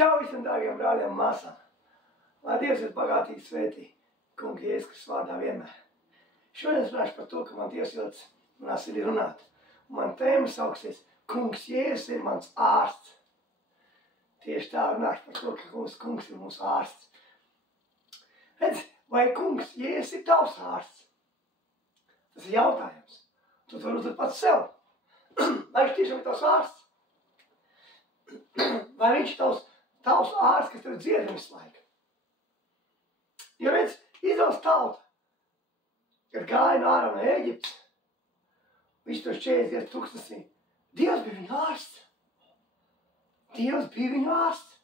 Čau visiem dārgiem brāļiem un māsām! Lai Dievs ir bagātīgi svētī, Kunga Jēzus Kristus vārdā vienmēr. Šodien es runāšu par to, ka man Dievs jūtas manā sirdī runāt. Un man tēma sauksies, Kungs Jēzus ir mans ārsts. Tieši tā runāšu par to, ka Kungs ir mūsu ārsts. Redz, vai Kungs Jēzus ir tavs ārsts? Tas ir jautājums. Tu to uzdod pats sev. Vai viņš tiešām ir tavs ārsts? Vai viņš ir tavs ārsts, kas tev dzied visu laiku? Jo redz, Izraels tauta, kad gāja ārā no Ēģiptes, viņš tos 40 dienas tūkstnesī, Dievs bija viņu ārsts. Dievs bija viņu ārsts.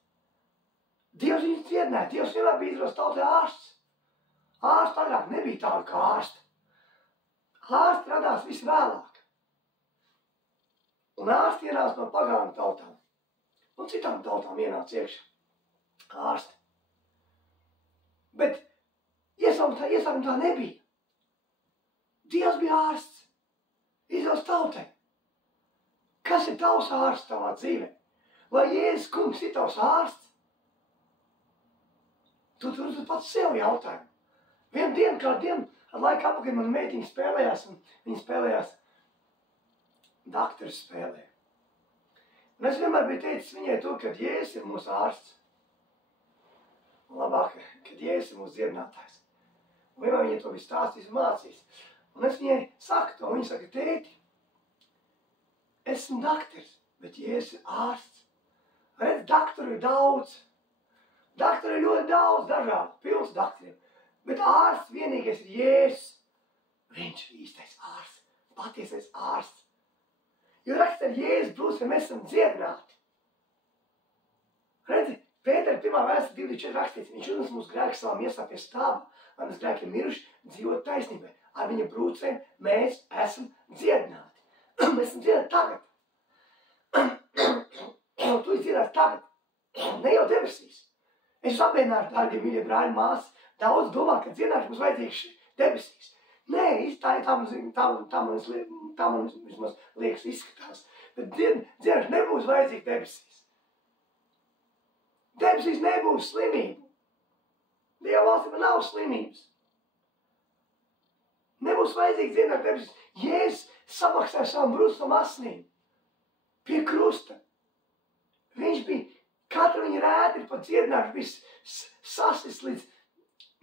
Dievs viņu dziedināja. Dievs vienmēr bija Izraels tautai ārsts. Ārsts agrāk nebija tāda kā ārsta. Ārsti radās visvēlāk. Un ārsti ienāca no pagānu tautām. Un citām tautām ienāca iekšā ārsti. Bet iesākumā tā nebija. Dievs bija ārsts Izraels tautai. Kas ir tavs ārsts tavā dzīvē? Vai Jēzus Kungs ir tavs ārsts? Tu uzdod pats sev jautājumu. Vienu dienu, kādu dienu, ar laiku apakaļ man meitiņa spēlējās, un viņa spēlējās dakteru spēlē. Un es vienmēr biju teicis viņai to, ka Jēzus ir mūsu ārsts. Un labāk, kad Jēzus ir mūsu dziedinātājs. Un vienmēr viņa to visu stāstīs un mācīs. Un es viņai saku to, un viņa saka, tēti, esmu dakteris, bet Jēzus ir ārsts. Redz, dakteru ir daudz. Dakteru ir ļoti daudz dažādu, pilns dakteriem. Bet ārsts vienīgais ir Jēzus. Viņš ir īstais ārsts, patiesais ārsts. Jo raksts ar Jēzus brūsiem mēs esam dziedināti. Redzi, Pētera 1. vēstule 2.4 rakstīts, viņš uznes mūsu grēku savā miesā pie stāva, lai mēs grēki miruši, dzīvot taisnībai. Ar viņa brūcēm mēs esam dziedināti. Mēs esam dziedināti tagad. Tu izdziedāsi tagad, ne jau debesīs. Es apvienāšu, dārgie mīļie brāļi māsas, daudz domā, ka dziedināšana mums vajadzīgs debesīs. Nē, tā man vismaz liekas izskatās. Bet dziedināšana nebūs vajadzīga debesīs. Debesīs nebūs slimību. Dieva valstībā nav slimības. Nebūs vajadzīga dziedināšana debesīs. Jēzus samaksāja savam brūsam asinīm pie krusta. Viņš bija, katra viņa rēta ir pat dziedināšana, bija sasis līdz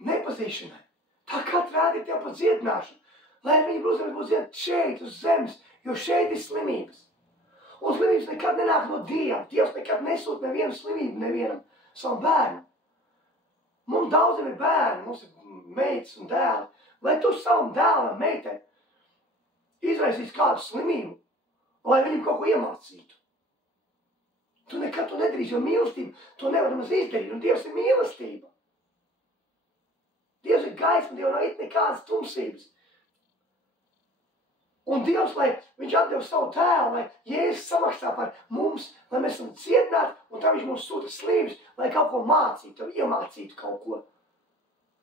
nepazīšanai. Tā katra rēta ir tev pat dziedināšana. Lai viņa brūsams būtu dziedināta šeit uz zemes, jo šeit ir slimības. Un slimības nekad nenāk no Dieva. Dievs nekad nesūt nevienu slimību nevienam savam bērnam. Mums daudziem ir bērni, mums ir meitas un dēli. Lai tu savam dēlam, meitai, izraisīsi kādu slimību, lai viņam kaut ko iemācītu. Tu nekad to nedarīsi, jo mīlestība to nevar nemaz izdarīt. Un Dievs ir mīlestība. Dievs ir gaisma, Dievam nav it nekādas tumsības. Un Dievs, lai viņš atdeva savu tēlu, lai Jēzus samaksā par mums, lai mēs esam dziedināti, un tā viņš mums sūta slimības, lai kaut ko mācītu, iemācītu kaut ko.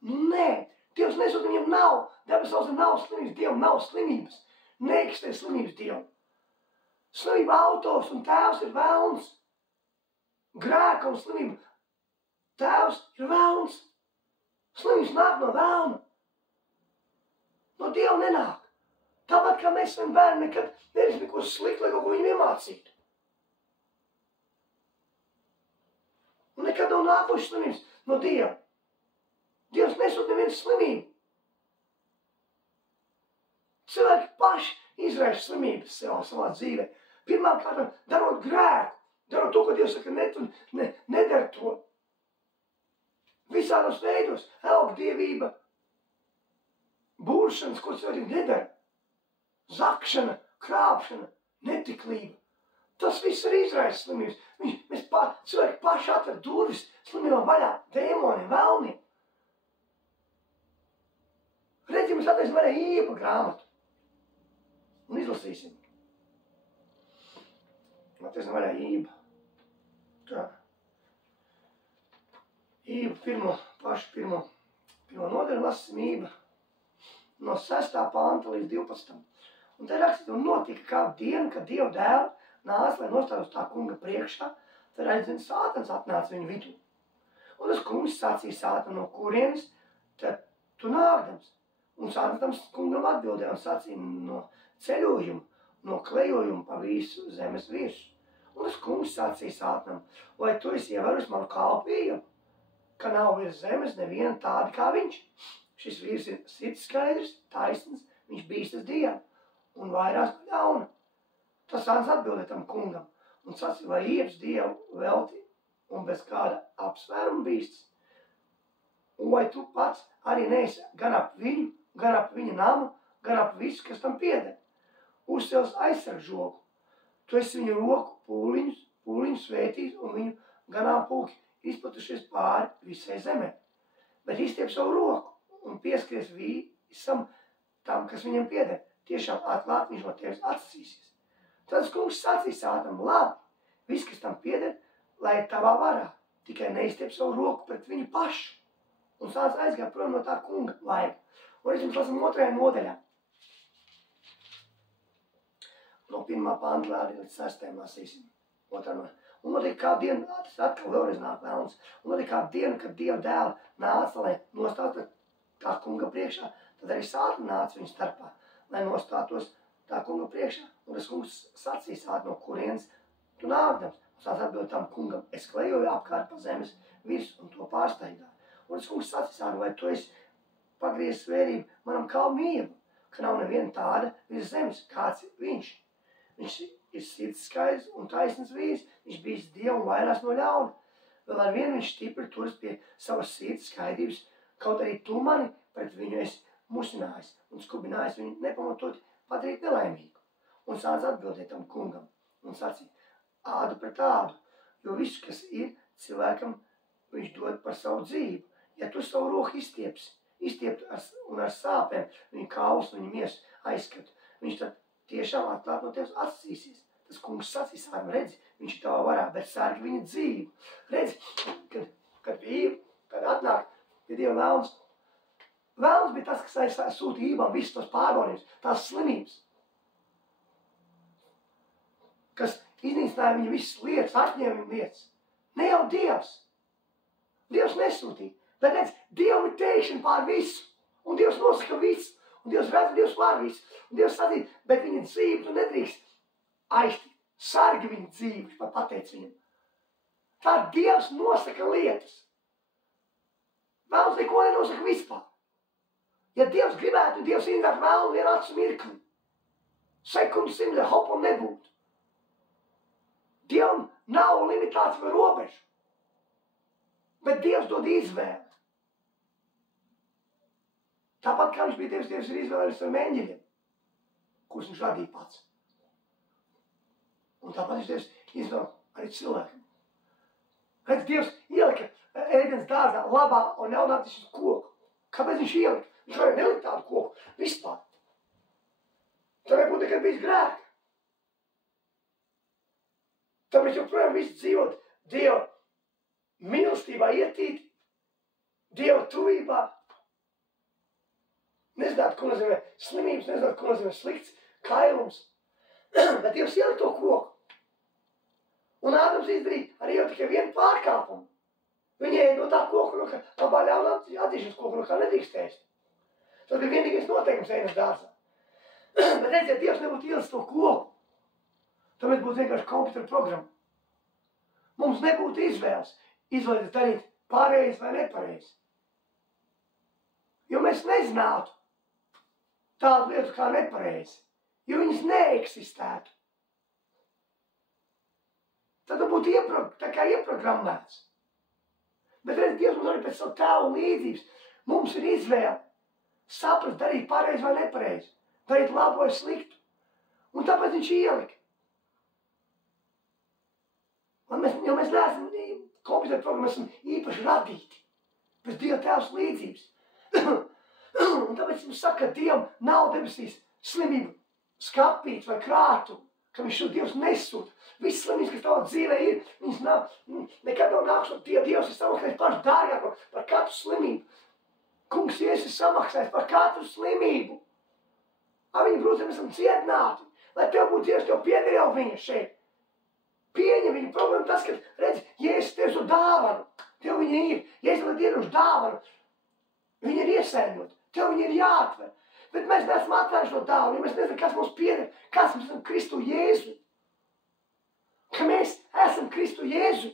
Nē, Dievs nesūta, viņam nav, debesīs nav slimības, Dievam nav slimības. Neeksistē slimības Dievam. Slimība autors un tēvs ir velns. Grēka un slimība tēvs ir velns. Slimības nāk no velna. No Dieva nenāk. Tāpat kā mēs esam bērni, nekad nedarīsim neko sliktu, lai kaut ko viņam iemācītu. Un nekad nav nākošas slimības no Dieva. Dievs nesūta nevienu slimību. Cilvēki paši izraisa slimības savā dzīvē. Pirmkārt, darot grēku, darot to, ko Dievs saka, nedara to. Visādos veidos, augdievība, būršanas, ko cilvēki nedara. Zakšana, krāpšana, netiklība. Tas viss ir izraisa slimības. Cilvēki paši atver durvis slimībām vaļā, dēmoniem, velniem. Redzi, mēs atvērsim vaļā Iepa grāmatu. Un izlasīsim. Atvērsim vaļā Iepa. Tā. Iepa pirmo nodaļu lasīsim Iepa. No 6. panta līdz 12. Un te rakstīts, un notika kādu dienu, kad Dieva dēli nāca, lai nostātos tā kunga priekšā, tad aizvien Sātans atnāca viņu vidū. Un tas kungs sacīja Sātanu, no kurienes tad tu nākdams? Un Sātans kungam atbildēja un sacīja no ceļojuma, no klejojuma pa visu zemes virsu. Un tas kungs sacīja Sātanam, vai tu esi ievērojis manu kalpījumu, ka nav virs zemes neviena tāda kā viņš. Šis vīrs ir sirds skaidrs, taisns, viņš bīstas Dievu un vairās no ļauna. Tas Sātans atbildēja tam kungam un sacīja, vai ieps Dievu velti un bez kāda apsvēruma bīstas. Un vai tu pats arī neesi gan ap viņu, gan ap viņa namu, gan ap visu, kas tam pieder. Uzcels aizsargžogu. Tu esi viņu roku pūliņus svētījis un viņu ganāmpulki izplatušies pāri visai zemē. Bet izstiep savu roku un pieskaries visam tam, kas viņam pieder. Tiešām atklāt viņš no tevis atsacīsies. Tad kungs sacīja Sātanam, labi, viss, kas tam pieder, lai ir tavā varā, tikai neizstiep savu roku pret viņu pašu. Un Sātans aizgāja prom no tā kunga laiva. Un es jums lasam 2. nodaļā. No 1. panta līdz 6. lasīsim. 2. nodaļā. Un notiek kādu dienu, tas atkal vēlreiz nāk vēlns, un notiek kādu dienu, kad Dieva dēla nāca, lai nostātu tā kunga priekšā, tad arī Sātans nāca viņu starpā, lai nostātos tā kunga priekšā. Un tas kungs sacīja Sātanu, no kurienes tu nākdams. Un Sātans atbild tam kungam, es klejoju apkārt pa zemes virsmu un to pārsteigāju. Un tas kungs sacīja Sātanam, vai tu esi pagriezis vērību manam kalniem, ka nav neviena tāda virs zemes, kāds ir viņš. Viņš ir sirds skaidrs un taisns vīrs, viņš bijis Dievu un vairās no ļauna. Vēl ar vienu viņš stipri turas pie savas sirds skaidrības, kaut arī tu mani pret viņu esi musinājis un skubinājis viņu nepamatot padarīt nelaimīgu. Un Sātans atbildēja tam kungam un sacīja, ādu pret ādu, jo visu, kas ir cilvēkam, viņš dod par savu dzīvi. Ja tu savu roku izstieptu un ar sāpēm viņu kaulus un viņu miesu aizskatu, viņš tad tiešām atklāt no tevis atsacīsies. Tas kungs sacīs Sātanam, redzi, viņš ir tavā varā, bet sargi viņa dzīvi. Redzi, kad atnāk pie Dieva vēlns. Vēlns bija tas, kas sūta Ībam visus tos pārbaudījumus, tās slimības, kas iznīcināja viņa visas lietas, atņēma viņa lietas. Ne jau Dievs. Dievs nesūtīja, bet redz, Dievam ir teikšana pār visu, un Dievs nosaka visu. Un Dievs redz, Dievs var visu. Un Dievs sacīja, bet viņa dzīvi tu nedrīkst aiztīt. Sargi viņa dzīvi, viņš pat pateica viņam. Tā Dievs nosaka lietas. Vēlns neko nenosaka vispār. Ja Dievs gribētu, Dievs iznāk vēlnu vienu acu mirkli. Sekundu simtē hopam nebūtu. Dievam nav limitācija vai robežu. Bet Dievs dod izvēli. Tāpat kā viņš bija Dievs ir izvēlējis ar eņģeļiem, kurus viņš radīja pats. Un tāpat viņš Dievs izvēl arī cilvēkiem. Redz, Dievs ielika Ēdens dārzā labā un ļaunātīšas koku. Kāpēc viņš ielika? Viņš varēja nelikt tādu koku vispār. Tā nebūtu nekad bijis grēka. Tāpēc joprojām visi dzīvot Dieva mīlestībā ietīti, Dieva tuvībā. Nezināt, ko nozīmē slimības, nezināt, ko nozīmē slikts, kailums. Bet Dievs ielika to koku. Un Ādams izdarīja arī jau tikai vienu pārkāpumu. Viņi ēda no tā koku, no kā labā ļauna atzīšanas koku, no kā nedrīkst ēst. Tas bija vienīgais noteikums Ēdenes dārzā. Bet redz, ja Dievs nebūtu ielicis to koku, tad mēs būtu vienkārši kompjutera programma. Mums nebūtu izvēles darīt pareizi vai nepareizi. Jo mēs nezinātu tādu lietu kā nepareizi, jo viņas neeksistētu. Tad būtu ieprogrammēts. Bet redz, Dievs mums arī pēc savu tēlu līdzības. Mums ir izvēle saprast, darīt pareizi vai nepareizi, darīt labu vai sliktu. Un tāpēc viņš ielika. Jo mēs neesam kompjutera programma, esam īpaši radīti pēc Dieva tēvs līdzības. Un tāpēc mums saka, ka Dievam nav debesīs slimību skapīts vai krātu, ka viņš šo Dievs nesūta. Visas slimības, kas tavā dzīvē ir, viņas nekad nav nākušas no Dieva. Dievs ir samaksājis pašu dārgāko par katru slimību. Kungs Jēzus ir samaksājis par katru slimību. Ar viņu brūcēm esam cietināti. Lai tev būtu Dievs, tev pieder jau viņa šeit. Pieņem neņem viņu. Problēma tas, ka, redz, Jēzus tev to dāvanu. Tev viņa ir. Jēzus tev iedošu dāvanu. Viņa ir iesēņot. Tev viņa ir jāatver. Bet mēs neesam atvēruši to dāvanu. Ja mēs nezinām, kas mums pieder, kas mēs esam Kristu Jēzu. Ka mēs esam Kristu Jēzu.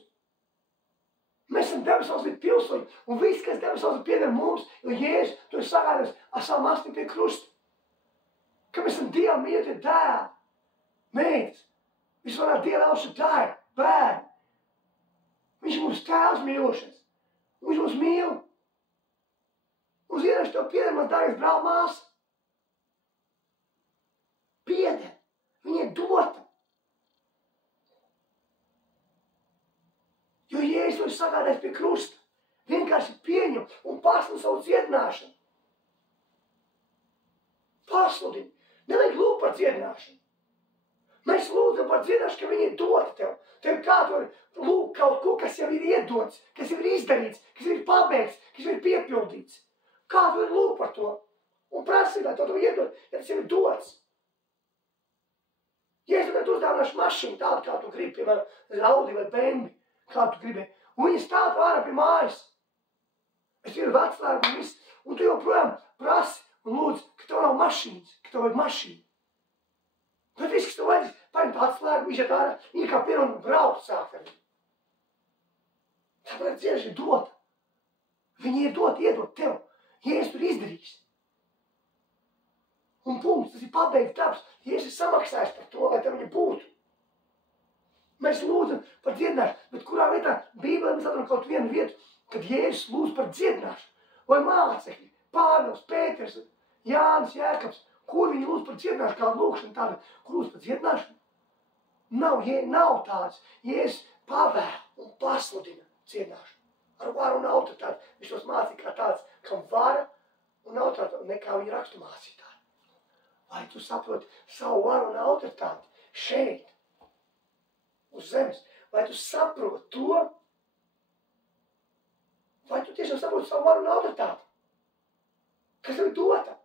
Mēs esam Debes valstī pilsoņi. Un viss, kas Debes valstī pieder mums, jo Jēzus to ir sagādājis ar savu asni pie krusta. Ka mēs esam Dieva mīļotie dēli. Meitas. Visvairāk Dieva elšu dēļ. Bērni. Viņš mums tēvs mīlošais. Viņš mums mīl. Uz ienaši tev pieder, man dārgais brāl māsa. Pieder. Viņa ir dota. Jo Jēzus to ir sagādājis pie krusta. Vienkārši pieņem un pasludini savu dziedināšanu. Pasludini. Nevajag lūgt par dziedināšanu. Mēs lūdzam par dziedināšanu, ka viņa ir dota tev. Tev kā tu vari lūgt kaut ko, kas jau ir iedots, kas jau ir izdarīts, kas jau ir pabeigts, kas jau ir piepildīts. Kā tu vari lūgt par to? Un prasīt, lai to iedod, ja tas jau ir dots. Ja es tagad uzdāvināšu mašīnu tādu, kā tu gribi, piemēram, Audi vai Bembi, kā tu gribi, un viņi stāv ārā pie mājas. Es ir atslēgu un viss, un tu joprojām prasi un lūdz, ka tev nav mašīnas, ka tev vajag mašīnu. Bet viss, kas tev vajag, paņemt atslēgu, iziet ārā, ir kā pirmam braukt sākt ar viņu. Tāpēc dzieši ir dota. Viņi ir dota, iedot tev. Jēzus tur izdarīs. Un punkts, tas ir pabeigts darbs. Jēzus ir samaksājis par to, lai tev viņa būtu. Mēs lūdzam par dziedināšanu, bet kurā vietā Bībelē mēs atradam kaut vienu vietu, kad Jēzus lūdz par dziedināšanu. Vai mācekļi, Pāvils, Pēters, Jānis, Jēkabs, kur viņi lūdz par dziedināšanu, kādu lūkšanu tādu, kur lūdz par dziedināšanu? Nav tāds. Jēzus pavēl un pasludina dziedināšanu. Ar varu un autoritāti. Viņš tos mācīja kā tāds, kam vara un autoritāti, nekā viņa rakstu mācītāji. Vai tu saproti savu varu un autoritāti šeit, uz zemes? Vai tu saproti to? Vai tu tiešām saproti savu varu un autoritāti? Kas tev ir dota?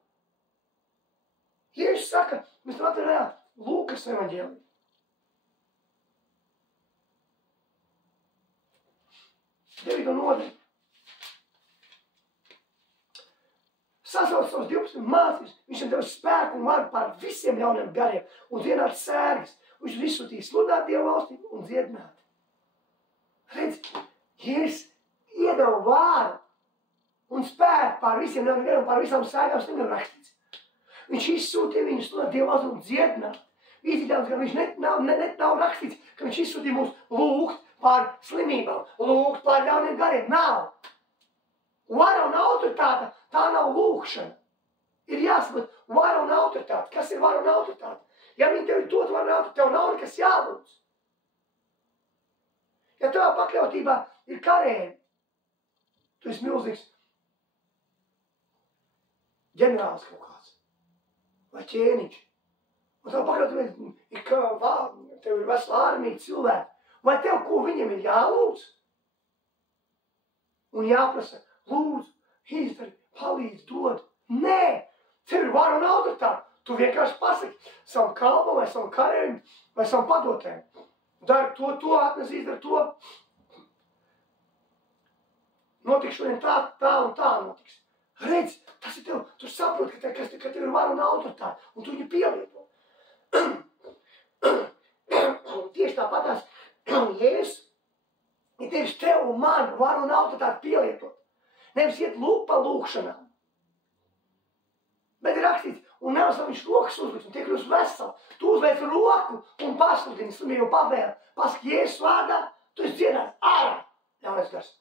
Jēzus saka, mēs tam atveram Lūkas evaņģēliju. Devīto nodaļu. Sasauc savus 12 mācības, viņš ir devis spēku un varu pār visiem jauniem gariem un dziedināt sērgas. Viņš izsūtīja sludināt Dieva valstī un dziedināt. Redz, Jēzus iedeva varu un spēku pār visiem jauniem gariem un pār visām sērgām, tas nevar rakstīts. Viņš izsūtīja viņus sludināt Dieva valstī un dziedināt. Izcīdās, ka viņš nav rakstīts, ka viņš izsūtīja mums lūgt par slimībām, lūgt par ļauniem gariem. Nav. Vara un autoritāte, tā nav lūgšana. Ir jāsaprot vara un autoritāte. Kas ir vara un autoritāte? Ja viņi tev ir dot vara un autoritāte, tev nav nekas jālūdz. Ja tavā pakļautībā ir karēni, tu esi milzīgs ģenerālis kaut kāds. Vai ķēniņš. Un tavā pakļautībā ir tev ir vesela armija cilvēki. Vai tev, ko viņam ir jālūdz? Un jāprasa, lūdzu, izdari, palīdz, dod. Nē, tev ir vara un autoritāte. Tu vienkārši pasaki savam kalpam vai savam karēvim vai savam padotēm. Dari to, atnes, izdari to. Notiks šodien tā un tā notiks. Redz, tas ir tev, tu saproti, ka tev ir vara un autoritāte, un tu viņu pielieto. Tieši tāpatās, Jēzus ir devis tev un man varu un autoritāti pielietot. Nevis iet lūgt pa lūgšanām. Bet ir rakstīts, un nevis viņš rokas uzliks un tiek kļūst veseli. Tu uzliec roku un pasludini slimību pavēli. Pasaki Jēzus vārdā, tu esi dziedināts ārā. Ļaunais gars.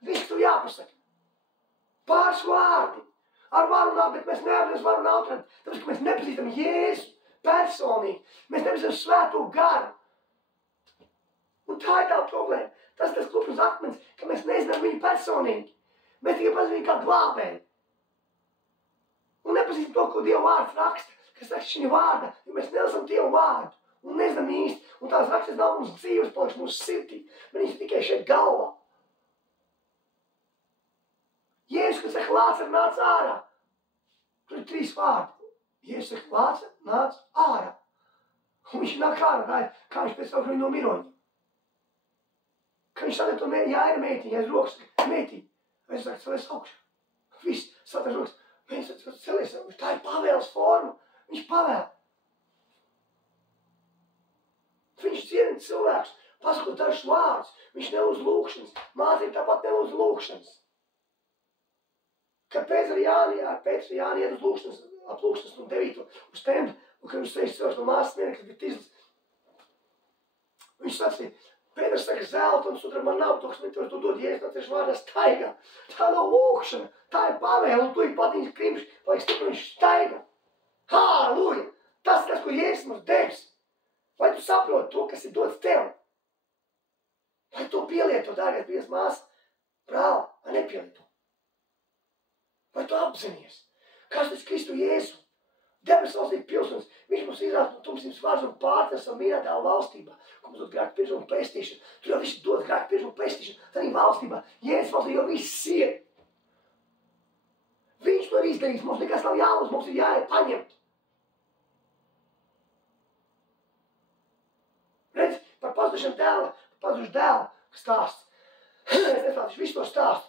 Viss tu jāpasaka. Pāris vārdi. Ar varu un autoritāti, bet mēs neapzinās varu un autoritāti. Tāpēc, ka mēs nepazīstam Jēzu personīgi. Mēs nepazīstam Svēto garu. Un tā ir tā problēma. Tas klupj uz akmens, ka mēs nezinām viņu personīgi. Mēs tikai pazīstam viņu kā glābēju. Un nepazīstam to, ko Dieva vārds raksta, kas raksta šī vārda, jo mēs nelasām Dieva vārdu. Un nezinām īsti. Un tās rakstas nav mums dzīves paliks mūsu sirdī. Bet viņas tikai šeit galvā. Jēzus, kas saka, Lācar, nāc ārā. Tur ir 3 vārdi. Jēzus saka, Lācar, nāc ārā. Un viņš nāk ārā, kā viņš pēc tam no miroņa. Kad viņš satiek to Jāira meitiņu, aiz rokas, meitiņu, es saku, celies augšā. Viss satiek rokas, mēs celies, tā ir pavēles forma, viņš pavēl. Viņš dziedina cilvēkus, pasakot dažus vārdus, viņš nelūdz lūkšanas, mācība tāpat nelūdz lūkšanas. Kad Pēters Jāni iet uz lūkšanas, ap lūkšanas no 9. uz templi, un kad viņš sēž cilvēks no māsas mērķi, kas bija tīzlis, viņš sacīja, Pēters saka, zelta un sudraba man nav, to, kas man to dod, Jēzus no tieši vārdā staigā. Tā nav lūkšana, tā ir pavēle, un tu ir patiņas krimš, paliek stipri, viņš staigā. Halleluja! Tas, ko Jēzus mums devis. Vai tu saproti to, kas ir dots tev? Vai tu pielieto, dārgais bijis māsa, brāl, vai nepielieto? Vai tu apzinies? Kas tas Kristu Jēzu? Debes valstīt pilsonis, viņš mums izrāda no tumsības vārds un pārtver savu mīļātāvu valstībā, ko mums dod grēku pirkšanu un pestīšanu. Tur jau viss dod grēku pirkšanu un pestīšanu, tad ir valstībā. Jēzus valstī jau viss ir. Viņš to ir izdarījis, mums nekas nav jālūdz, mums ir jāiet paņemt. Redz, par pazudušanu dēlu, par pazudušu dēlu stāsts. Es neprātīšu visu to stāstu.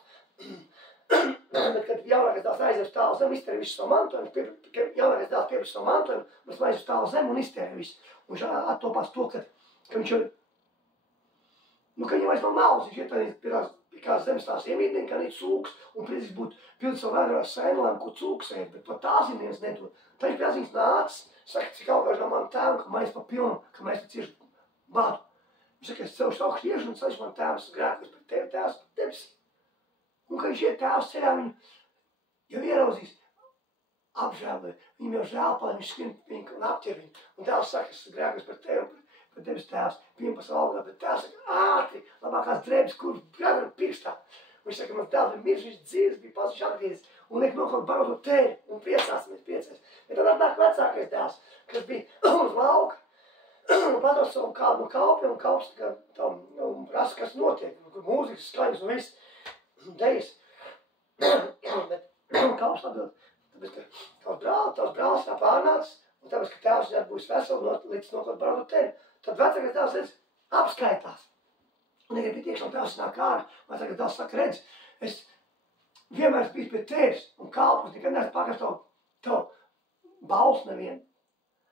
Bet, kad jaunākais dēls aizies uz tālu zemi, iztērē visu savu mantojumu, jaunākais dēls pieprasa savu mantojumu, mēs aizies uz tālu zemi un iztērē visu. Un viņš attopās to, ka viņš jau, ka viņam vairs nav naudas, viņš iet pie kādas zemes tās iemītnieki, kā nīt cūks, un priecīgs būtu pildīt savu vērojās sēnelēm, ko cūks ēd, bet pat tās neviens nedod. Tā viņš pie aziņas nācis, saka, cik augāž no manu tēvu, ka mēs pa pilnu, ka mēs cieši badu. Viņš saka, es celšu augstu iešu un celšu man tēvs grēkus pret tevi, tēvs pret debesīm. Un, kad viņš iet tēvs ceļā, viņu jau ieraudzīs, apžēloja. Viņam jau žēl palē, viņš skrien viņu un apķer viņu. Un tēvs saka, es grēkos par tevi un par debes tēvs, pieņem pa savu algā, bet tēvs saka, ātri, labākās drēbes, kur grēkos pirkstā. Viņš saka, man tēvs ir mirs, viņš dzīves, bija pats, viņš atgriezis un liek nokaut baroto tevi un priecāsimies priecēs. Bet tad atnāk vecākais dēls, kas bija uz lauka. Un pados savu kādu no kalpiem un kalps prasa, kas notiek, kur mūzikas skaņas un viss. Dejas. Bet kalps atbild, tāpēc, ka tavs brālis tā pārnācis, un tāpēc, ka tēvs neatbūs veselu, līdz nokaut barotu tevi. Tad vecākais dēls redz, apskaitās. Un negrib bija tiekšana, tēvs nāk ārā, vecākais dēls saka, redz, es vienmēr esmu bijis pie tevis, un kalpus nekad neesmu pakast tavu balsu nevienu.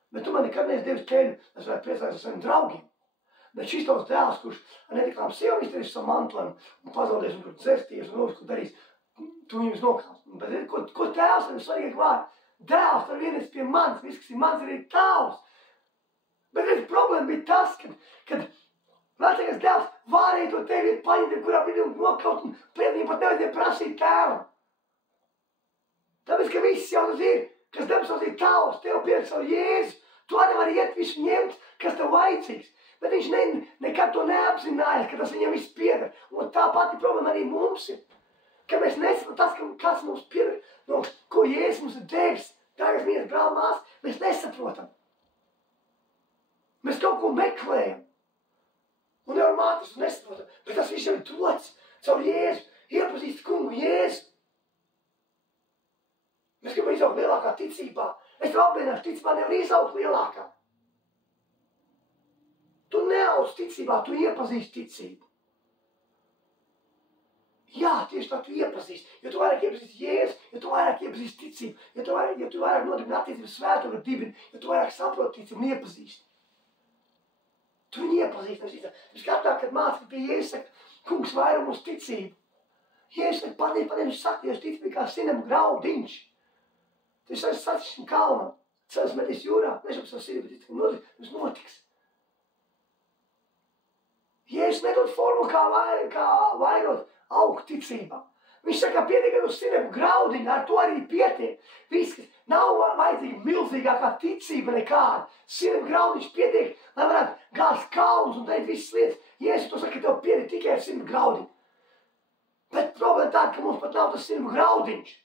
Bet tu man nekad neesi devis ceļu, es varētu priecāties ar saviem draugiem. Bet šis tavs dēls, kurš ar netiklām sievām izdarīs savu mantojumu un pazaudēs un tur dzērsties un ko darīs, tu viņus nokāls. Bet ko tēvs ir svarīgi vārdi? Dēls ar vienis pie manis, viss, kas ir mans, ir tavs. Bet problēma bija tas, kad vecākais dēls vārēja to tevi paņemt, kurā brīdī un nokaut un viņam pat nevajadzēja prasīt tēvam. Tāpēc, ka viss jau tas ir, kas debesos ir tavs, tev pieder savu Jēzu, tu arī vari iet visu ņemt, kas tev vajadzīgs. Bet viņš nekad to neapzinājās, ka tas viņam viss pieder. Un tā pati problēma arī mums ir. Ka mēs nesaprotam tas, kas mums pieder, no ko Jēzus mums ir devis. Dārgais mīļais brāl, māsa, mēs nesaprotam. Mēs kaut ko meklējam. Un jau mātes nesaprotam. Bet tas viss jau ir dots caur Jēzu. Iepazīst kungu Jēzu. Mēs gribam izaugt lielākā ticībā. Es tev apvienošu, ticībā nevar izaugt lielākā. Tu neaudz ticībā, tu iepazīsti ticību. Jā, tieši tā tu iepazīsti. Jo tu vairāk iepazīsti Jēzu, jo tu vairāk iepazīsti ticību, jo tu vairāk nodibini attiecības svēto ar dibini, jo tu vairāk saproti ticību un iepazīsti. Tu viņu iepazīsti. Viņš katrā, kad mācīja pie Jēzus, saka, kungs vairāk mums ticību. Jēzus saka, padien, viņš saka, Jēzus ticība kā sinem graudiņš. Tas ir sacīšana kalnam, ceļas metīs jūrā, nešam savu sirdi, bet tas notiks. Jēzus nedod formu, kā vairot augt ticībā. Viņš saka, pietiek ar uz sinebu graudiņu, ar to arī pietiek. Viss, kas nav vajadzīga milzīgākā ticība nekāda. Sinebu graudiņš pietiek, lai varētu gāzt kalnus un darīt visas lietas. Jēzus to saka, ka tev pietiek tikai ar sinebu graudiņu. Bet problēma tāda, ka mums pat nav tas sinebu graudiņš.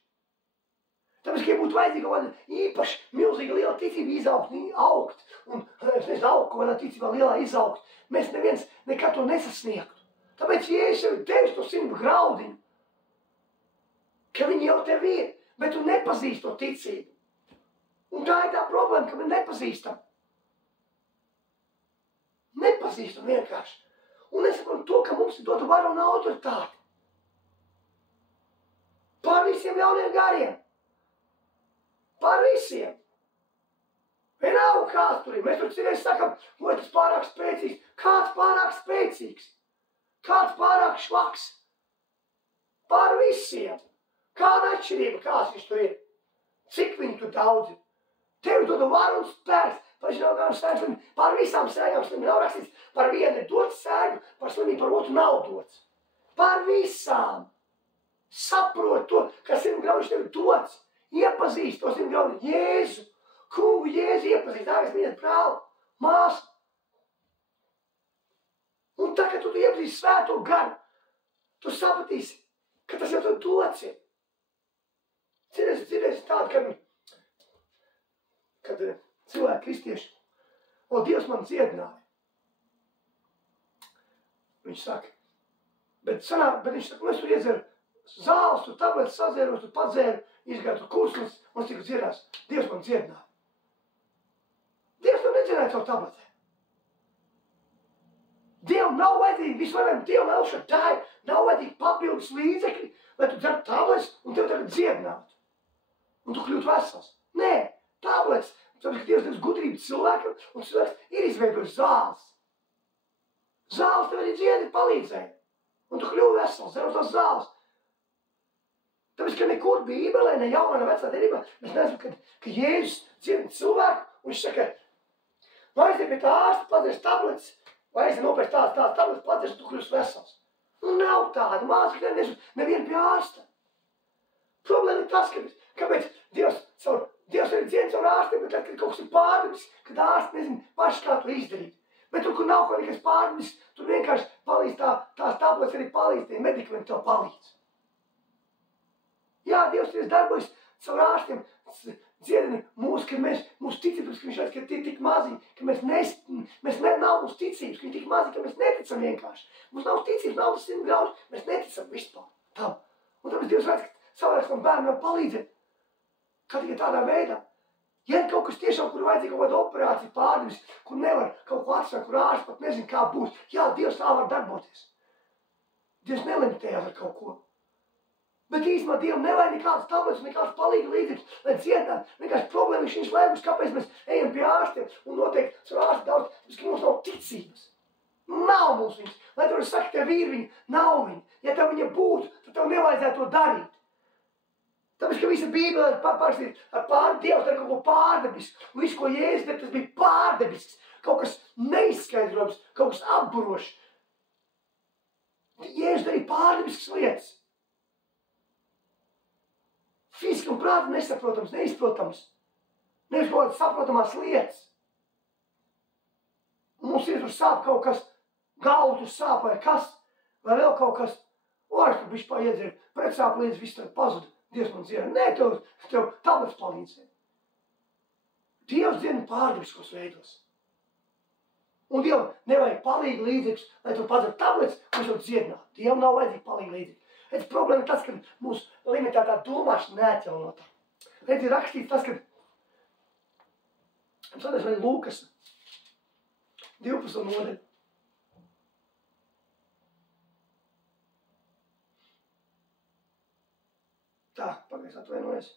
Tāpēc, ka ja būtu vajadzīga kaut kāda īpaši milzīga liela ticība augt, un es nezinu, augt, kaut kādā ticībā lielā izaugt, mēs neviens nekad to nesasniegtu. Tāpēc, ja es jau devis to sinebu graudiņu, ka viņi jau tev ir, bet tu nepazīsti to ticību. Un tā ir tā problēma, ka mēs nepazīstam. Nepazīstam vienkārši. un nesaprotam to, ka mums ir dota vara un autoritāte. Pār visiem ļauniem gariem. Pār visiem. Vienalga kāds tur ir. Mēs tur cīnēs sakam, vai tas pārāk spēcīgs. Kāds pārāk spēcīgs? Kāds pārāk švaks? Pār visiem. Kāda atšķirība, kāds viņš tur ir? Cik viņi tur daudz ir? Tev dod varu un spēks. Par visām sēgām slimi nav rakstīts. Par vienu ir dots sēgu, par slimību par otru nav dots. Par visām. Saprot to, ka 100 graudu tev ir dots. Iepazīst to 100 graudu. Jēzu. Kungu Jēzu iepazīst. Dārgais mīļais brāl, māsa. Un tā, kad tu iepazīsti svēto garu, tu sapratīsi, ka tas jau tev dots ir. Dzirdēsi tādu, kad cilvēki kristieši, Dievs man dziedināja. Viņš saka, bet viņš saka, es tur iedzeru zāles, tur tabletes sadzēru, tur padzēru, izgāju tur kursus, un es tikai dziedās. Dievs man dziedināja. Dievs tev nedziedināja caur tabletēm. Dievam nav vajadzīgi, visvairāk Dievam elšatāji, nav vajadzīgi papildus līdzekļi, lai tu dzertu tabletes un tev tagad dziedinātu. Un tu kļūtu vesels. Nē, tabletes, tāpēc, ka Dievs devis gudrību cilvēkam, un cilvēks ir izveidojis zāles. Zāles tev arī dziedi palīdzēja. Un tu kļuvi vesels, dzeros tās zāles. Tāpēc, ka nekur Bībelē, ne jaunā, ne vecā derībā, mēs neesam, ka Jēzus dziedina cilvēku, un viņš saka, vai aiziet pie tā ārsta, padzers tabletes, vai aiziet nopērst tās tabletes, padzers, un tu kļūsi vesels. Nu, nav tāda, māca, ka nevienu pie ārsta. Problēma ir tas, kāpēc Dievs arī dziedina caur ārstiem, bet tad, kad kaut kas ir pārdabis, kad ārsti nezin paši, kā to izdarīt. Bet tur, kur nav kaut nekas pārdabis, tur vienkārši palīdz tās tabletes arī palīdz, tie medikamenti tev palīdz. Jā, Dievs ir darbojas caur ārstiem, dziedina mūs, ka mūsu ticības, ka viņš redz, ka tie tik maziņi, ka nav mūsu ticības, ka viņi tik maziņi, ka mēs neticam vienkārši. Mums nav ticības, nav 100 graudu, mēs neticam vispār tam. Un tāpēc Dievs redz, ka savādāk tam bērnam palīdzēt. Kā tikai tādā veidā. Ja ir kaut kas tiešām, kur vajadzīga kaut kāda operācija pārdabis, kur nevar kaut ko atstāt, kur ārsts pat nezin, kā būs. Jā, Dievs tā var darboties. Dievs nelimitējās ar kaut ko. Bet īstenībā Dievam nevajag nekādas tabletes, nekādas palīga līdzekļus, lai dziedinātu. Vienkārši problēma ir šīs lēmas, kāpēc mēs ejam pie ārstiem un noteikti ar ārstu daudz, tāpēc, ka mums nav ticības. Nav mums viņas. Lai tu saki, tev ir viņa, nav viņa. Ja tev viņa būtu, tad tev nevajadzētu to darīt. Tāpēc, ka visa Bībele ir parakstīta ar Dievs ar kaut ko pārdabisku. Un visu, ko Jēzus dara, tas bija pārdabisks. Kaut kas neizskaidrojams, kaut kas apburošs. Jēzus darīja pārdabiskas lietas. Fiziski un prāti nesaprotams, neizprotams. Nevis kaut kādas saprotamās lietas. Un mums ir tur sāp kaut kas, galvu tur sāp vai kas, vai vēl kaut kas. Es tur bišķi paiedzeru, pretsāp līdz viss tad pazuda. Dievs man dziedina. Nē, tev tabletes palīdzēja. Dievs dziedina pārdabiskos veidos. Un Dievam nevajag palīga līdzekļus, lai tu padzertu tabletes, un viņš jau dziedinātu. Dievam nav vajadzīgi palīga līdzekļi. Redz, problēma ir tas, ka mūsu limitētā domāšana neatjaunotā. Redz, ir rakstīts tas, ka Sādēs vai Lūkas 12 nodaļa. Tā, pagaies atvainojies.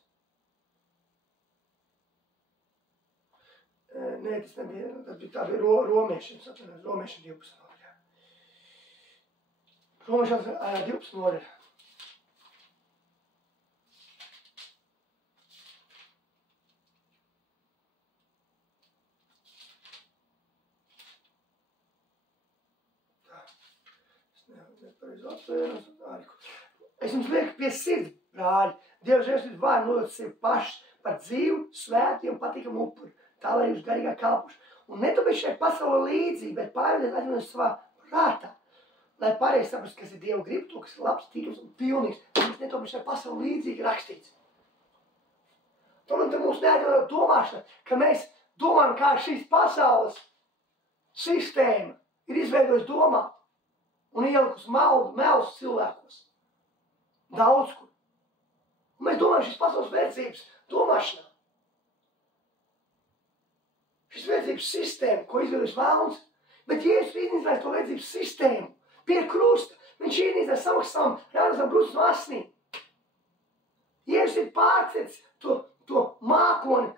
Nē, tas nebija, tas bija tā, bija romiešiem, atvainojies, romiešiem 12 nodaļā. Romiešiem 12 nodaļā. Es jums lieku pie sirds, brāļi. Dievs Jēzus var nodot sevi paši par dzīvu, svētiem, patīkamu upuri, tā, lai jūs garīgā kalpuši. Un netāpēc šai pasaulē līdzīgi, bet pārēdiet atjaunoties savā prātā, lai pareizi saprast, kas ir Dieva griba, to, kas ir labs, tīkams un pilnīgs. Mums netāpēc šai pasaulē līdzīgi rakstīts. Tomēr mums neatjaunot domāšana, ka mēs domājam, kā šīs pasaules sistēma ir izveidojis domāt. Un ielikus melus cilvēkos. Daudz kur. Un mēs domājam šīs pasaules vērtības domāšanā. Šis vērtības sistēma, ko izveidojis vēlns, Bet Jēzus ir iznīcinājis to vajadzības sistēmu. Pie krusta. Viņš ir iznīcinājis samaksām, rādās brūs no asnīm. Jēzus ir pārcēlis to mākoni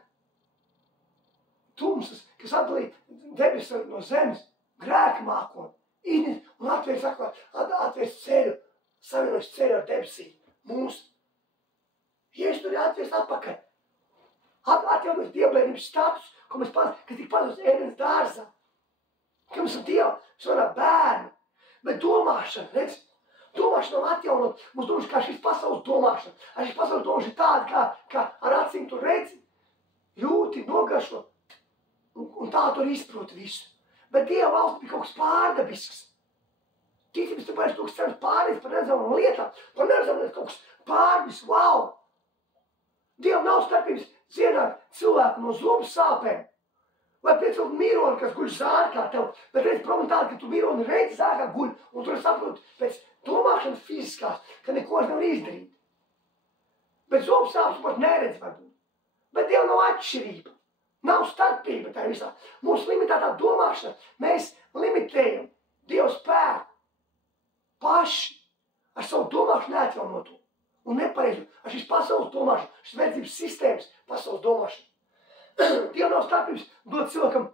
tumsas, kas atdalīja debesis no zemes, grēka mākoni. Un atvērs ceļu, savienojas ceļu ar debesīm. Mūsu. Jēzus tur ir atvērs atpakaļ. Atjaunojas dievbijības status, kas tika padots Ēdenes dārzā. Ka mums ir Dieva, mēs varam bērni. Bet domāšana, redz, domāšana nav atjaunot. Mums domāšana kā šīs pasaules domāšana. Ar šīs pasaules domāšana ir tāda, kā ar acīm tu redzi, jūti, nogaršo. Un tā tu izproti visu. Bet Dieva valsts bija kaut kas pārdabisks. Ticības tu vairs kaut kas ceras pārējais par nezināmām lietām, par nezināmām kaut kas pārvis, wow! Dievam nav starpības dziedāt cilvēku no zobu sāpēm. Vai pēc tam mironi, kas guļ zārkā tev, bet redz problēma tāda, ka tu mironi redzi zārkā guļ, un tu saproti pēc domāšanas fiziskās, ka neko nevar izdarīt. Bet zobu sāpes pat neredz varbūt. Bet Dievam nav atšķirība. Nav starpība tā visā. Mūsu limitētā domāšana, mēs limitējam Dievu spēku paši ar savu domāšanu neatjaunotu un nepareizu, ar šīs pasaules domāšanu, šīs vērtības sistēmas pasaules domāšanu. Dievam nav starpības dot cilvēkam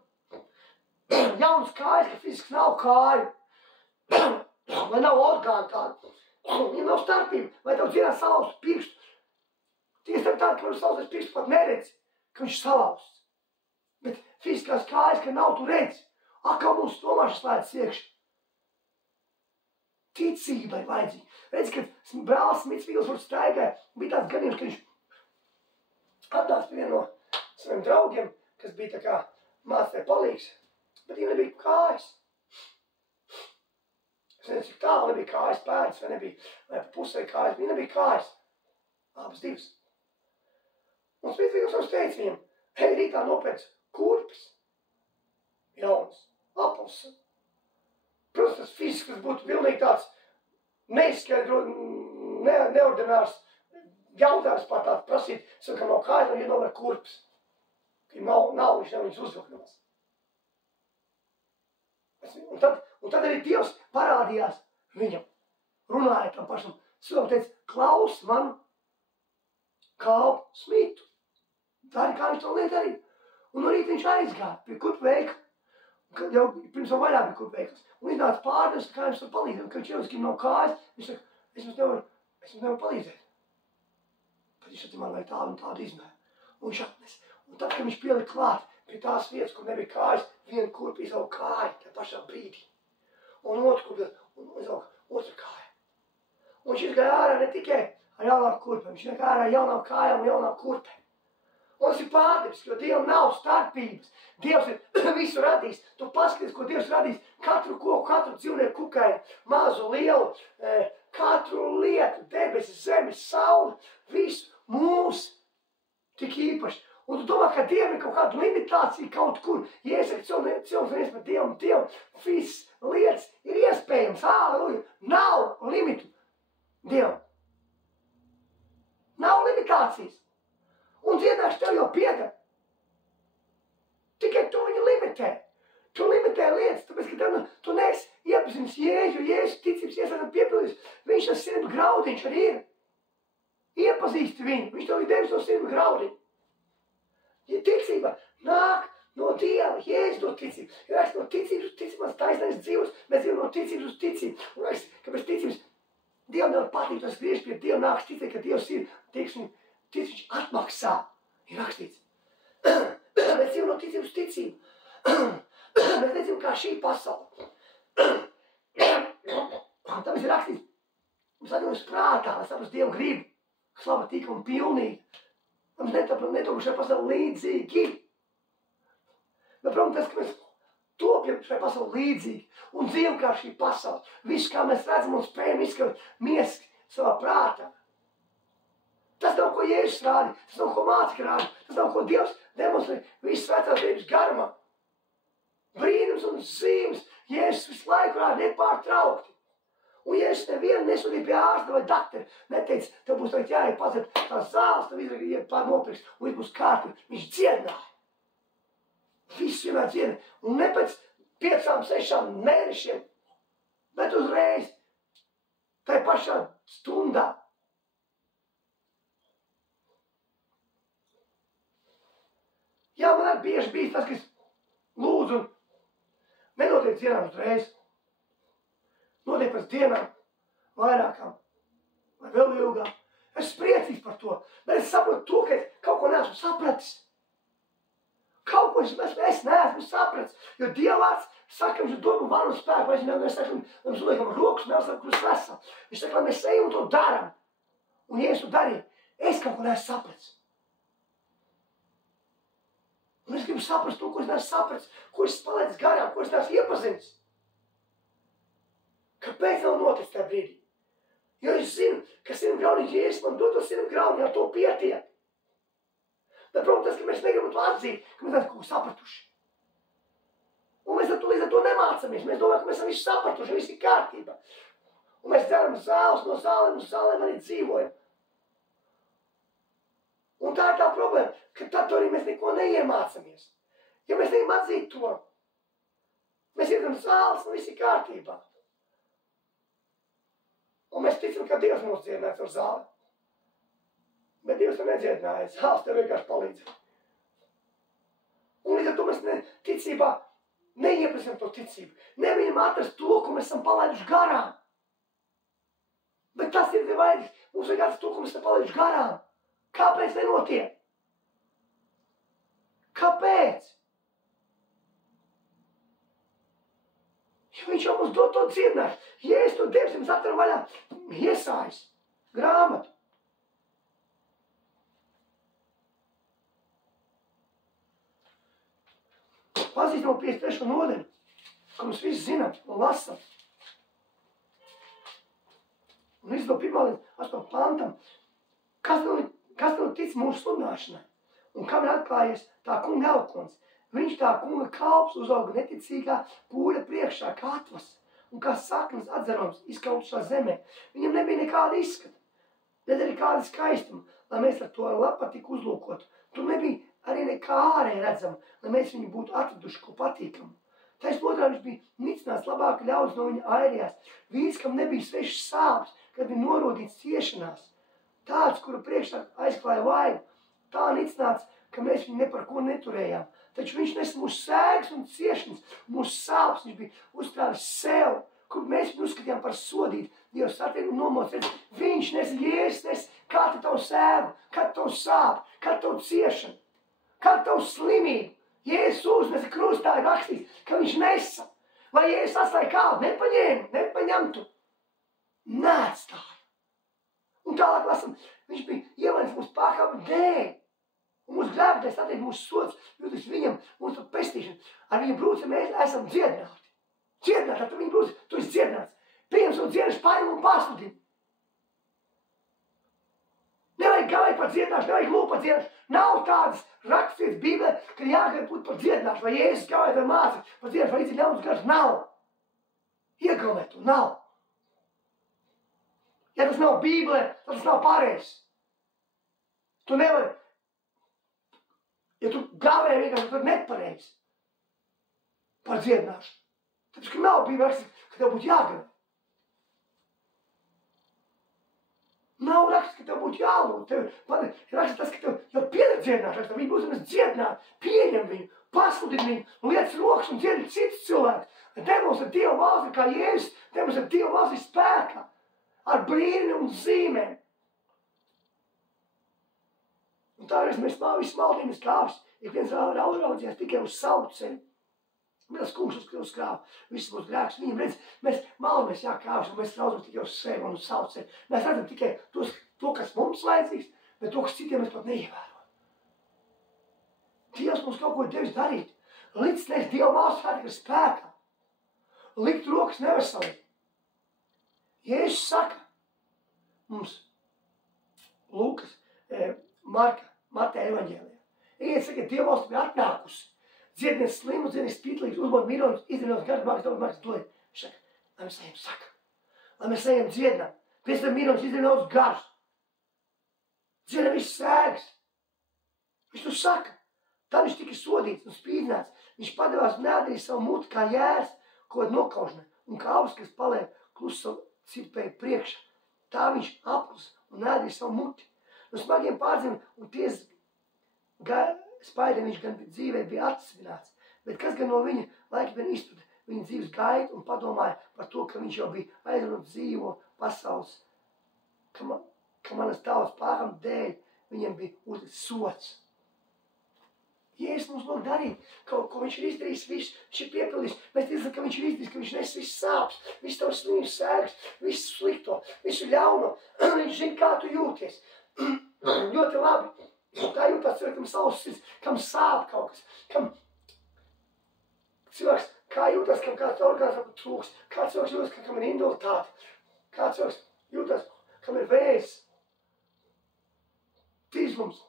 jaunas kājas, ka fiziski nav kāju, vai nav orgānu tādu. Viņam nav starpība, vai tev dzienā salauztu pirkstu. Tiesa tev tāda, ka var salauztais pirkstu pat neredzi, ka viņš salauzts. Bet fiziskās kājas, ka nav, tu redzi. Kā mūsu domāšanas slēdz iekšā. Ticība ir vajadzīga. Redzi, kad brālis Smits Vilsford staigāja, bija tāds gadījums, ka viņš atnāca pie vienu no saviem draugiem, kas bija tā kā mācītāja palīgs, bet viņam nebija kājas. Es nezinu, cik tālu nebija kājas pēdas, vai nebija, vai pusē kājas, viņa nebija kājas. Abas divas. Un Smits Vilsford teica viņam, hei, rītā nopēc kurpes. Jauns, apels. Protams, tas fiziski būtu pilnīgi tāds neordinārs jautājums par tādu prasīt, ka no kājas man iedomāja kurpes. Ka nav, viņš nevar viņus uzvilknās. Un tad arī Dievs parādījās viņam, runāja tam pašam. Cilvēks teica, klaus manu kalpu Smitu. Dari, kā viņš to lieta arī. Un no rīta viņš aizgāja pie kurpu veikla. Jau pirms vēl vaļā bija kurpu veikls. Un iznāca pārdevs, kā viņš var palīdzēt. Kad viņš ielas, ka nav kājas, viņš saka, es jums nevaru palīdzēt. Bet viņš saka, man vajag tādu un tādu izmēru. Un viņš atnes. Un tad, kad viņš pielika klāt pie tās vietas, kur nebija kājas, viena kurpa izauga kāja tajā pašā brīdī. Un otru kurpa, un izauga otra kāja. Un viņš izgāja ārā ne tikai ar jaunām kurpēm, viņš izgāja ārā ar jaunām kājām un jaunām kurpēm. Un tas ir pārdevs, jo Dievam nav starpības. Dievs ir visu radījis. Tu paskaties, ko Dievs radījis. Katru koku, katru dzīvnieku kukaini, mazu, lielu, katru lietu, debesis, zemes, sauli, visu mūs tik īpaši. Un tu domā, ka Dievam ir kaut kāda limitācija kaut kur. Ja es saku, cilvēks neiespēj Dievam, viss lietas ir iespējams. Halleluja! Nav limitu Dievam. Nav limitācijas. Un dziedāšu tev jau pieder. Tikai tu viņu limitē. Tu limitē lietas, tāpēc, ka tev, tu neesi iepazinis Jēzu, Jēzus ticības iesākam piepildījis. Viņš tas sirdu graudiņš arī ir. Iepazīsti viņu. Viņš tev ir devis no sirdu graudiņu. Ja ticība nāk no Dieva, Jēzus no ticību. Ja es no ticības uz ticības taisnais dzīvos, mēs dzīvojam no ticības uz ticību. Un es, ka bez ticības Dievam nevar patīk, tas griež pie Dieva nāks ticēt, ka Dievs ir, teiksim, viņš atmaksā, ir rakstīts. Mēs dzīvojam no ticības uz ticību. Mēs nedzīvojam kā šī pasaule. Tāpēc ir rakstīts, mums atņemas prātā, lai saprast Dievu gribu, slava tika un pilnīgi. Mums netopam šai pasauli līdzīgi. Bet, protams, tas, ka mēs topjam šai pasauli līdzīgi un dzīvam kā šī pasaule. Viss, kā mēs redzam un spējam izskatīt miesku savā prātā. Tas nav, ko Jēzus rādi, tas nav, ko mācekļi rādi, tas nav, ko Dievs demonstrē visas svētās dzīves garumā. Brīnums un zīmes Jēzus visu laiku rādi nepārtraukti. Un Jēzus nevienu nesūtīja pie ārsta vai dakteri, neteica, tev būs tagad jāiet pazert tās zāles, tev iet pār nopirks, un viss būs kārtībā. Viņš dziedināja. Viss vienmēr dziedināja. Un ne pēc 5, 6 mēnešiem, bet uzreiz, tai pašā stundā. Jā, man arī bieži bijis tas, ka es lūdzu un nenotiek dienām uzreiz. Notiek pēc dienām, vairākām, vai vēl ilgāk. Es priecīgs par to, bet es saprotu to, ka kaut ko neesmu sapratis. Kaut ko es neesmu sapratis, jo Dievvārds saka, viņš domu varu spēku, vai mēs sakam, mums liekam rokas, mēs sakam, kurš esam. Viņš saka, lai mēs ejam un to daram. Un ja es to darīju, es kaut ko neesmu sapratis. Un es gribu saprast to, ko es neesmu sapratis, ko es palaidis garām, ko es neesmu iepazinis. Kāpēc nav noticis tajā brīdī? Jo es zinu, ka 100 grauni Jēzus man dod to 100 grauni, jau to pietiek. Bet, protams, tas, ka mēs negribam to atzīt, ka mēs esam kaut ko sapratuši. Un mēs līdz ar to nemācamies. Mēs domājam, ka mēs esam visu sapratuši, viss ir kārtībā. Un mēs dzeram zāles no zālēm, un zālēm arī dzīvojam. Un tā ir tā problēma, ka tad arī mēs neko neiemācamies. Ja mēs nevaram atzīt to, mēs iedam zāles, un viss ir kārtībā. Un mēs ticam, ka Dievs mūs dziedinās ar zāli. Bet Dievs to nedziedināja. Zāles tev vienkārši palīdz. Un līdz ar to mēs ticībā neiepazinām to ticību. Nevienam atrast to, ko mēs esam palaiduši garām. Bet tas ir vajadzīgs. Mums vajag atrast to, ko mēs esam palaiduši garām. Kāpēc nenotiek? Kāpēc? Jo viņš jau mums dod to dziedināšanu. Ja es to Dievs jums atveru vaļā, Iesājas grāmatu. Pazīstam 53. nodaļu, ko mēs visi zinām un lasam. Un viss no 1. līdz 8. pantam. Kas nav tic mūsu sludināšanai? Un kam ir atklājies tā kunga eloquence? Viņš tā kunga kalps uzauga neticīgā pūļa priekšā kā atvas un kā saknes atzerums izkautušā zemē. Viņam nebija nekāda izskata, bet arī kāda skaistuma, lai mēs ar to lapatiku uzlūkotu. Tur nebija arī nekā ārēji redzama, lai mēs viņu būtu atraduši ko patīkamu. Taisn otrā viņš bija nicināts, labāk ļaudis no viņa airījās. Vīrs, kam nebija svešas sāpes, kad bija norodīts ciešanās. Tāds, kuru priekšā aizklāja vaigu, tā nicināts, ka mēs viņu ne par ko neturējām. Taču viņš nes mūsu sēgas un ciešanas, mūsu sāpes, viņš bija uzkrāvis sev, kur mēs viņu uzskatījām par sodītu. Dievs atvienu un nomoc, redz, viņš nes Jēzus, nes kādu tavu sēgu, kādu tavu sāpu, kādu tavu ciešanu, kādu tavu slimību. Jēzus uzmesa krustā ir rakstīts, ka viņš nesa. Vai Jēzus atstāja kādu? Nepaņemtu. Neatstāja. Un tālāk lasam, viņš bija ievainojis mūsu pārkāpumu dēļ. Un mūsu grēkdēļ attiek mūsu sods, jūtas viņam, mūsu pestīšana. Ar viņu brūci mēs esam dziedināti. Dziedināti, ar viņu brūci, tu esi dziedināts. Pieņem savu dziedināšu paņem un pārsludini. Nevajag gāvēt par dziedināšu, nevajag lūgt par dziedināšu. Nav tādas rakstītas Bībelē, ka jāgāja būt par dziedināšu, vai Jēzus gāvēt ar māci par dziedināšu, vai līdzi ļaunas gars. Nav. Iegaumēt to, nav. Ja tas nav Bībelē, tad tas nav pareizs. Tu nevari. Ja tu gāvēji vienkārši, tad nepareizi par dziedināšanu. Tāpēc, ka nav Bībelē rakstīts, ka tev būtu jāgavē. Nav rakstīts, ka tev būtu jālūgt. Tev ir rakstīts tas, ka tev jau pieder dziedināšana. Viņi būs dziedināt, pieņem viņu, pasludini viņu, liec rokas un dziedini citus cilvēkus. Demonstrē Dieva valsti kā Jēzus, demonstrē Dieva valsti spēkā, ar brīnumiem un zīmēm. Un tā mēs visi maldīmies kāvis, ik viens raudzījās tikai uz savu ceļu. Mēs kungs uzkrāva visus mūsu grēkus. Viņam redz, mēs maldamies kāvis, un mēs raudzījām tikai uz sevi un uz savu ceļu. Mēs redzam tikai to, kas mums vajadzīgs, bet to, kas citiem mēs pat neievērojam. Dievs mums kaut ko devis darīt. Līdz nes Dieva valsts svētība ir spēkā. Likt rokas neveselīgi. Jēzus saka mums Lūkas, Marka, Mateja evaņģēlijā. Iet saka, Dieva valsts bija atnākusi. Dziedinies slimu, dziedinies spītlīgs, uzbod miroņus, izdarījos garu, mākas dod. Viņš saka, lai mēs ejam saka. Lai mēs ejam dziedinām. Pēc tam miroņus izdarījos garus. Dziedinām viss sēgas. Viņš to saka. Tad viņš tika sodīts un spīdināts. Viņš padevās un neatdarīja savu muti kā jērs, ko nokaušanai, un kā auss, kas paliek klusu cirpēju priekšā. Tā viņš apklusa un neatdarīja savu muti. No smagiem pārdzīviem un tiesas spaidiem viņš gan dzīvē bija atsvināts, bet kas gan no viņa laika vien izturda viņa dzīves gaitu un padomāja par to, ka viņš jau bija aizrunāt dzīvo pasaules, ka manas tautas pāram dēļ viņam bija uzlicis sots. Jēzus mums lūk darīt kaut ko, viņš ir izdarījis visu, viņš ir piepildījis. Mēs ticam, ka viņš ir izdarījis, ka viņš nes visu sāpes, visu tavas slimības sēgas, visu slikto, visu ļauno. Viņš zina, kā tu jūties. Ļoti labi. Kā jūtās cilvēkam savs sirds, kam sāp kaut kas, kam cilvēks, kā jūtas, kam kāds orgāns trūks, kā cilvēks jūtas, kam ir invaliditāte, kā cilvēks jūtas, kam ir vēzis, tīzlums.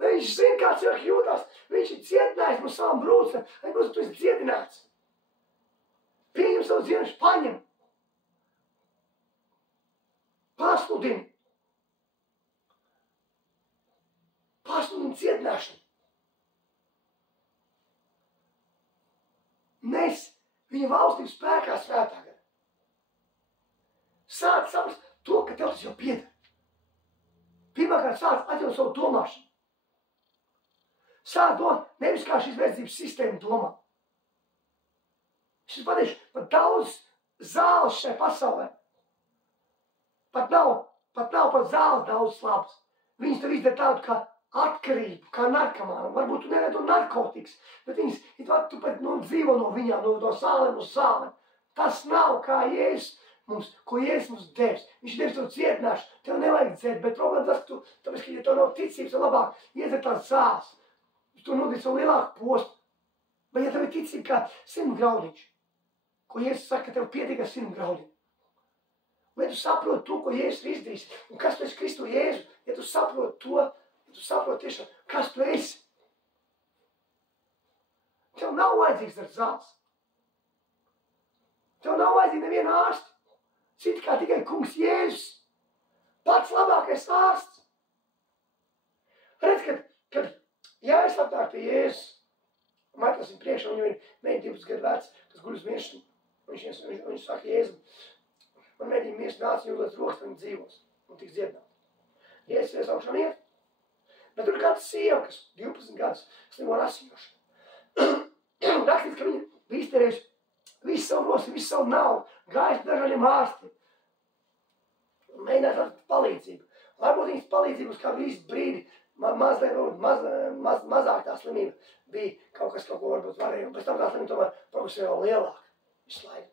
Viņš zina, kā cilvēks jūtas, viņš ir dziedinājis no savām brūcēm, lai būs, tu esi dziedināts. Pieņem savu dziedināšu, paņem. Pasludini. Pasludini dziedināšanu. Nes viņa valstības spēkā svētā gara. Sāc saprast to, ka tev tas jau pieder. Pirmkārt, sāc atjaunot savu domāšanu. Sāc domāt, nevis kā šīs vērtības sistēma domā. Šis pateicu, pat daudz zāles šai pasaulē. Pat nav pat zāles daudz labas. Viņas tev izdara tādu kā atkarību, kā narkomānu. Varbūt tu nelieto narkotikas, bet viņas, tu pat dzīvo no viņām, no zālēm uz zālēm. Tas nav kā Jēzus mums, ko Jēzus mums devis. Viņš devis tev dziedināšanu, tev nevajag dzert, bet problēma tas, ka tāpēc, ka ja tev nav ticības, tad labāk iedzert tās zāles. Tu nodīsi savu lielāku postu. Bet ja tev ir ticība kā 100 graudiņš, ko Jēzus saka, ka tev pietiek ar 100 graudiņu. Vai tu saproti to, ko Jēzus ir izdarījis, un kas tu esi Kristu Jēzu, ja tu saproti to, ja tu saproti tiešām, kas tu esi. Tev nav vajadzīgs ar zāles. Tev nav vajadzīga neviena ārsta. Citi kā tikai kungs Jēzus. Pats labākais ārsts. Redz, kad Jānis atnāk pie Jēzus, Martas viņa priekšā, viņam ir mēģi 12 gadu vecs, kas guļ uz miršanu. Viņš saka Jēzum, man mēģina mirst nāc, jūtas rokas, un dzīvos, un tiks dziedināt. Jēzus ies augšā iet. Bet tur ir kāds sieva, kas 12 gadus slimo ar asiņošanu. Rakstīts, ka viņa bija izterējusi visu savu rosi, visu savu naudu, gājis dažādiem ārstiem. Un mēģināt ar palīdzību. Varbūt viņas palīdzību uz kādu īstu brīdi, mazāk tā slimība bija kaut ko varbūt varēja. Pēc tam tā slimība tomēr progresēja lielāka visu laiku.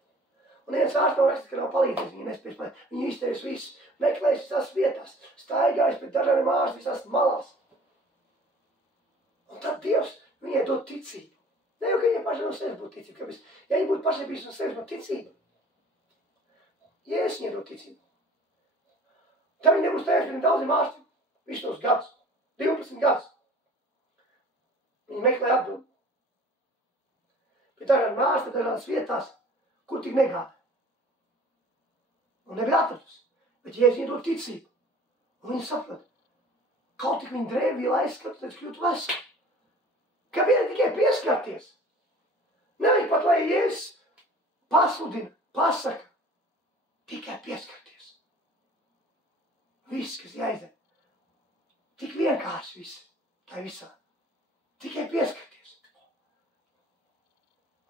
Un viens ārsts nav rakstīt, ka nav palīdzējis, viņa nespējas palīdzēt. Viņa izteicis visu, meklējis visās vietās, staigājis pēc dažādiem ārstiem visās malās. Un tad Dievs viņai dod ticību. Ne jau, ka viņai pašai no sevis būtu ticība, kāpēc, ja viņa būtu pašai bijis no sevis no ticība, Jēzus viņai dod ticību. Tad viņa nebūs teikt par daudziem ārstiem, visus tos gadus, 12 gadus. Viņa meklē atbildi. Pie dažādiem ārstiem, dažādās vietās, kur tik negāda. Un nebija atradusi, bet Jēzus viņai dod ticību. Un viņa saprot, kaut tik viņa drēvīla aizskatu, tad kļūtu veselu. Kāpēc tikai pieskarties? Nevajag pat, lai Jēzus pasludina, pasaka, tikai pieskarties. Viss, kas jāizdara. Tik vienkārši viss, tā visā. Tikai pieskarties.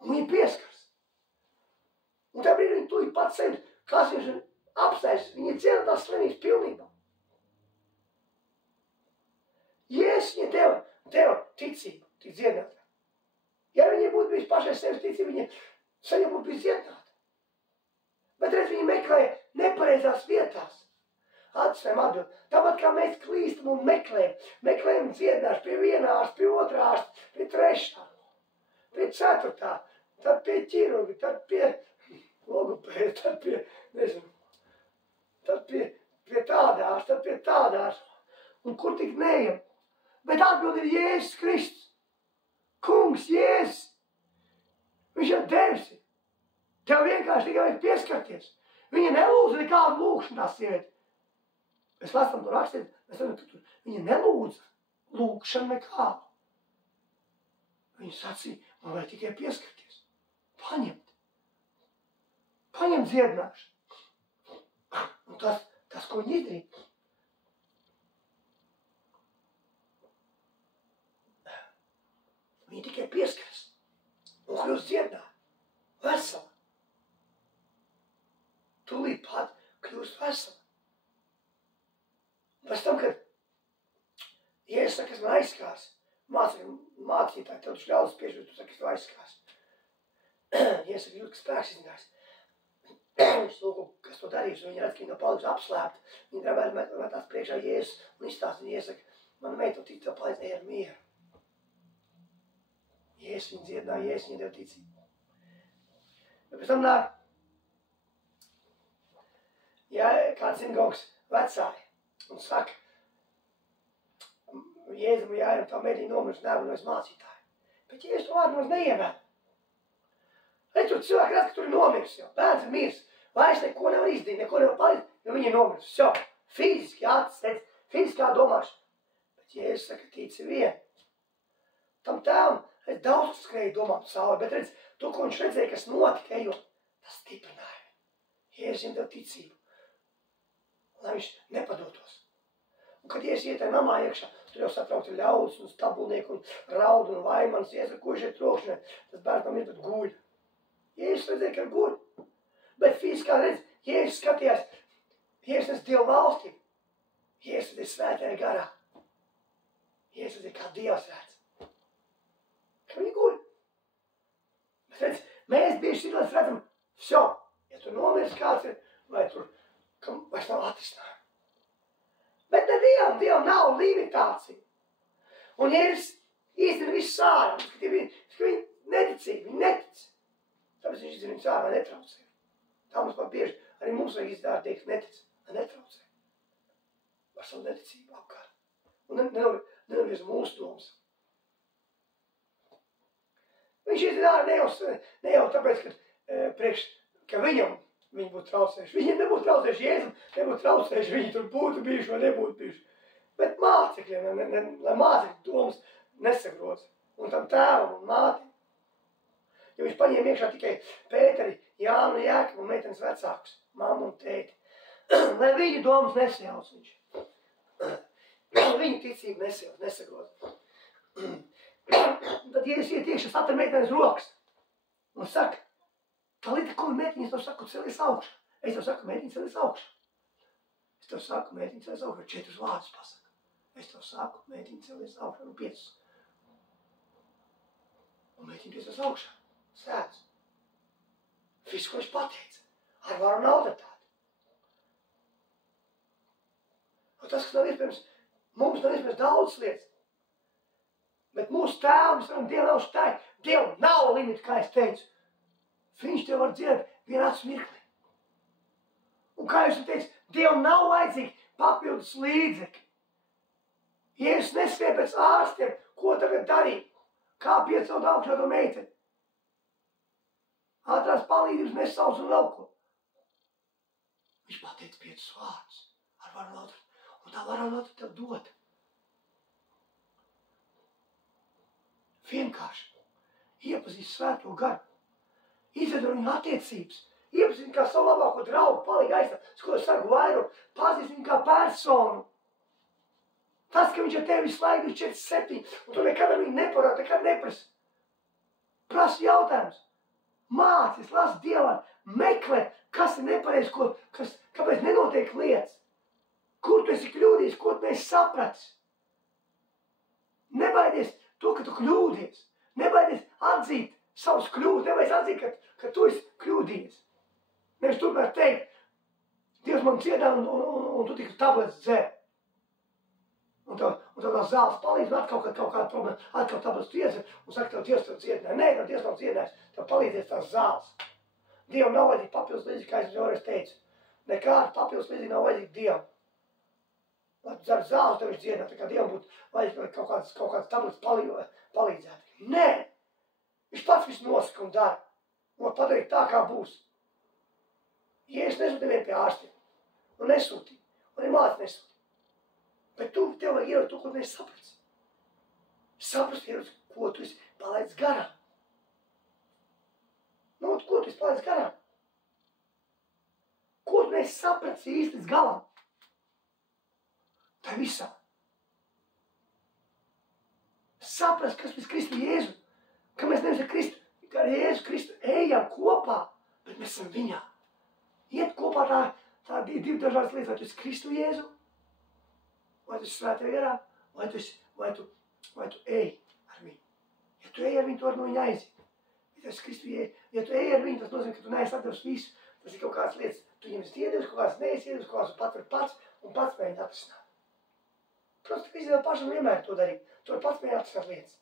Un viņa pieskars. Un tā brīdī viņa tūlīt pats sevi, kas viņš ir apstājas, viņa dzieda tās slimības pilnībā. Jēzus viņa deva ticību, tik dziedinātā. Ja viņa būtu bijis pašai sevis ticība, viņa saņem būtu bijis dziedināta. Bet redz, viņa meklēja nepareizās vietās. Atstājam atbildi. Tāpat kā mēs klīstam un meklējam dziedināšu pie vienā ārsta, pie otrā ārsta, pie trešā, pie ceturtā, tad pie ķirurga, tad pie logopēda, tad pie, nezinu, tad pie tādā ārsta, tad pie tādā ārsta. Un kur tik neejam? Bet atbildi ir Jēzus Kristus. Kungs Jēzus. Viņš jau devis. Tev vienkārši tikai vajag pieskarties. Viņa nelūdza nekādu lūkšanu tā sievieti. Mēs lasām to rakstīt, mēs redzam, ka viņa nelūdza lūkšanu nekādu. Viņa sacīja, Man vajag tikai pieskarties. Paņemt. Paņemt dziedināšanu. Un tas, ko viņi izdarīja. Viņi tikai pieskaras. Un kļūst dziedināti. Vesela. Tūlīt pat kļūst vesela. Pēc tam, kad Jēzus saka, kas man aizskās, mācītāji, tev taču ļaudis piešķirt, tu saki, kas tev aizskās. Jēzus saka, jūt, ka spēks iznās. Viņš lūk, kas to darīs, un viņi redz, ka viņi nav palikusi apslēpta. Viņi gribētu metās priekšā Jēzus un izstāst, un Jēzus saka, mana meita, tic, tev palīdz ne ar mieru. Jēzus viņu dziedināja, Jēzus viņu deva ticību. Bet pēc tam nāk, ja kāds sinagogas vecāji un saka, Jēzum un Jāiram tā meitiņa nomirs nevainojas mācītāji. Bet Jēzus to vārdu mums neievēl. Redz, tur cilvēki redz, ka tur ir nomirs jau. Bērns ir mirs. Vairs neko nevar izdarīt, neko nevar palīdzt, jo viņi ir nomirs. Jau, fiziski atsēc, fiziskā domāšana. Bet Jēzus saka, tīci vien. Tam tēvam, redz, daudz kas skrēja domā pasaulē, bet redz, to, ko viņš redzēja, kas notika, ejot, tas stiprināja. Jēzus viņam deva ticību, lai viņš nepadotos. Un, kad Jēzus iet tajā namā iekšā, tur jau satraukti ļaudis un stabulnieki un raud un vaimans, Jēzus, ko šeit trokšņē, tas bērns tam ir, bet guļ. Jēzus redzēja, ka ir guļ. Bet fiziskā redz, Jēzus skatījās, Jēzus nes Dievu valstību. Jēzus redzēja svētajā garā. Jēzus redzēja, kā Dievs redz. Ka viņi guļ. Bet redz, mēs bieži situācijas redzam, vso, ja tur nomirs kāds ir, vai tur, kam vairs nav atrisinājumi. Bet ne Dievam nav limitācija. Un Jēzus īstenībā visu sārā, ka viņi neticīgi, viņi netic. Tāpēc viņš izdara viņu sārā netraucē. Tā mums pat bieži, arī mums vajag izdara tie, kas netic, netraucē. Ar savu neticību apkārt. Un nenovies mūsu domas. Viņš izdara ne jau tāpēc, ka viņi būtu traucējuši. Viņiem nebūtu traucējuši Jēzum, nebūtu traucējuši, viņi tur būtu bijuši vai nebūtu bijuši. Bet mācekļiem, lai mācekļu domas nesagroz. Un tam tēvam un mātim. Jo viņš paņēma iekšā tikai Pēteri, Jānu, Jēkabu un meitenes vecākus, mammu un tēti. Lai viņu domas nesajauc viņš. Viņu ticību nesagroz. Tad Jēzus iet iekšā, satra meitenes rokas un saka, Talita, ko meitiņas tev saku, celies augšā. Es tev saku, meitiņas celies augšā. Es tev saku, meitiņas celies augšā. 4 vārdus pasaka. Es tev saku, meitiņas celies augšā. 5. Un meitiņas celies augšā. Sēdz. Viss, ko viņš pateica. Ar varu un autoritāti. Un tas, kas nav iespējams, mums nav iespējams daudz lietas. Bet mūsu tēvam, mēs varam Dievu nav štāji. Dievu nav limita, kā es teicu. Viņš tev var dziedāt vienā mirklī. Un kā jūs teicat, Dievam nav vajadzīgi papildus līdzekļi. Jēzus neskrēja pēc ārstiem, ko tagad darīt, kā piecelt augšā to meiteni. Ātrās palīdzības nesauc un vēl ko. Viņš pateica 5 vārdus ar varu un autoritāti, un tā varu un autoritāti tev dod. Vienkārši iepazīst svēto garu. Izved ar viņu attiecības, iepazīst kā savu labāko draugu, palīgi aizstāt, ko es saku vairāk, pazīst viņu kā personu. Tas, ka viņš ar tevi visu laiku 47, un tu nekad ar viņu neparādi, nekad neprasi. Prasi jautājums, mācies, lasi Dievam, meklē, kas ir nepareizi, kāpēc nenotiek lietas, kur tu esi kļūdījis, ko tu neesi sapratis. Nebaidies to, ka tu kļūdies, nebaidies atzīt savus kļūdus, nebaidies atzīt, ka tu esi kļūdījies. Nevis turpināt teikt, Dievs man ciedā un tu tikai tabletes dzer. Un tev zāles palīdz, un atkal kāda problēma, atkal tabletes tu iedzer, un saka, tev Dievs tev ciedināja. Nē, tev Dievs nav ciedinājis, tev palīdzies tās zāles. Dievam nav vajadzīgi papildus līdzīgi, kā es vēlreiz teicu. Nekāda papildus līdzīgi nav vajadzīgi Dievam. Lai tu dzer zāles, tev viņš ciedināt, tā kā Dievam būtu vajadzīgi, lai kaut kāds tabletes palīdzētu. Nē! Viņš pats visu nosaka un dara. Un padarīt tā, kā būs. Jēzus nesūtīja vien pie ārstiem. Un nesūtīja. Un arī māci nesūtīja. Bet tev vajag ierot to, ko tu neesi sapratis. Saprast, ierot, ko tu esi palaidis garām. Nu, ko tu palaidz garām? Ko tu neesi sapratis īsti līdz galam? Tā visā. Saprast, kas mēs Kristu Jēzu, ka mēs nevis ar Kristu, kā ar Jēzu Kristu ejam kopā, bet mēs esam viņā. Iet kopā tā divi dažādas lietas, vai tu esi Kristu Jēzu, vai tu esi svētajā garā, vai tu ej ar viņu. Ja tu ej ar viņu, tu vari no viņa aiziet. Ja tu esi Kristu Jēzu, ja tu ej ar viņu, tas nozīmē, ka tu neesi atdevis visu. Tas ir kaut kādas lietas, tu viņam esi iedevis, kaut kādas neesi iedevis, kaut kādas pat var pats un pats mēģināt atrisināt. Protams, ka izdevā pašam vienmēr to darīt. Tu vari pats mēģināt atrisināt lietas.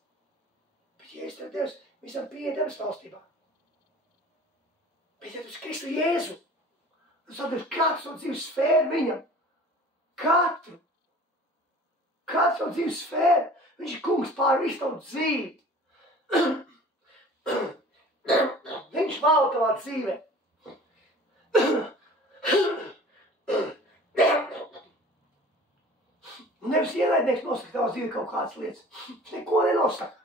Bet ja es tev devis, visam pieeja debes valstībā. Bet ja tu esi Kristu Jēzu, tu atdevis katru savu dzīves sfēru viņam. Katru savu dzīves sfēru. Viņš ir kungs pār visu tavu dzīvi. Viņš valda tavā dzīvē. Nevis ienaidnieks nosaka tavā dzīvē kaut kādas lietas. Viņš neko nenosaka.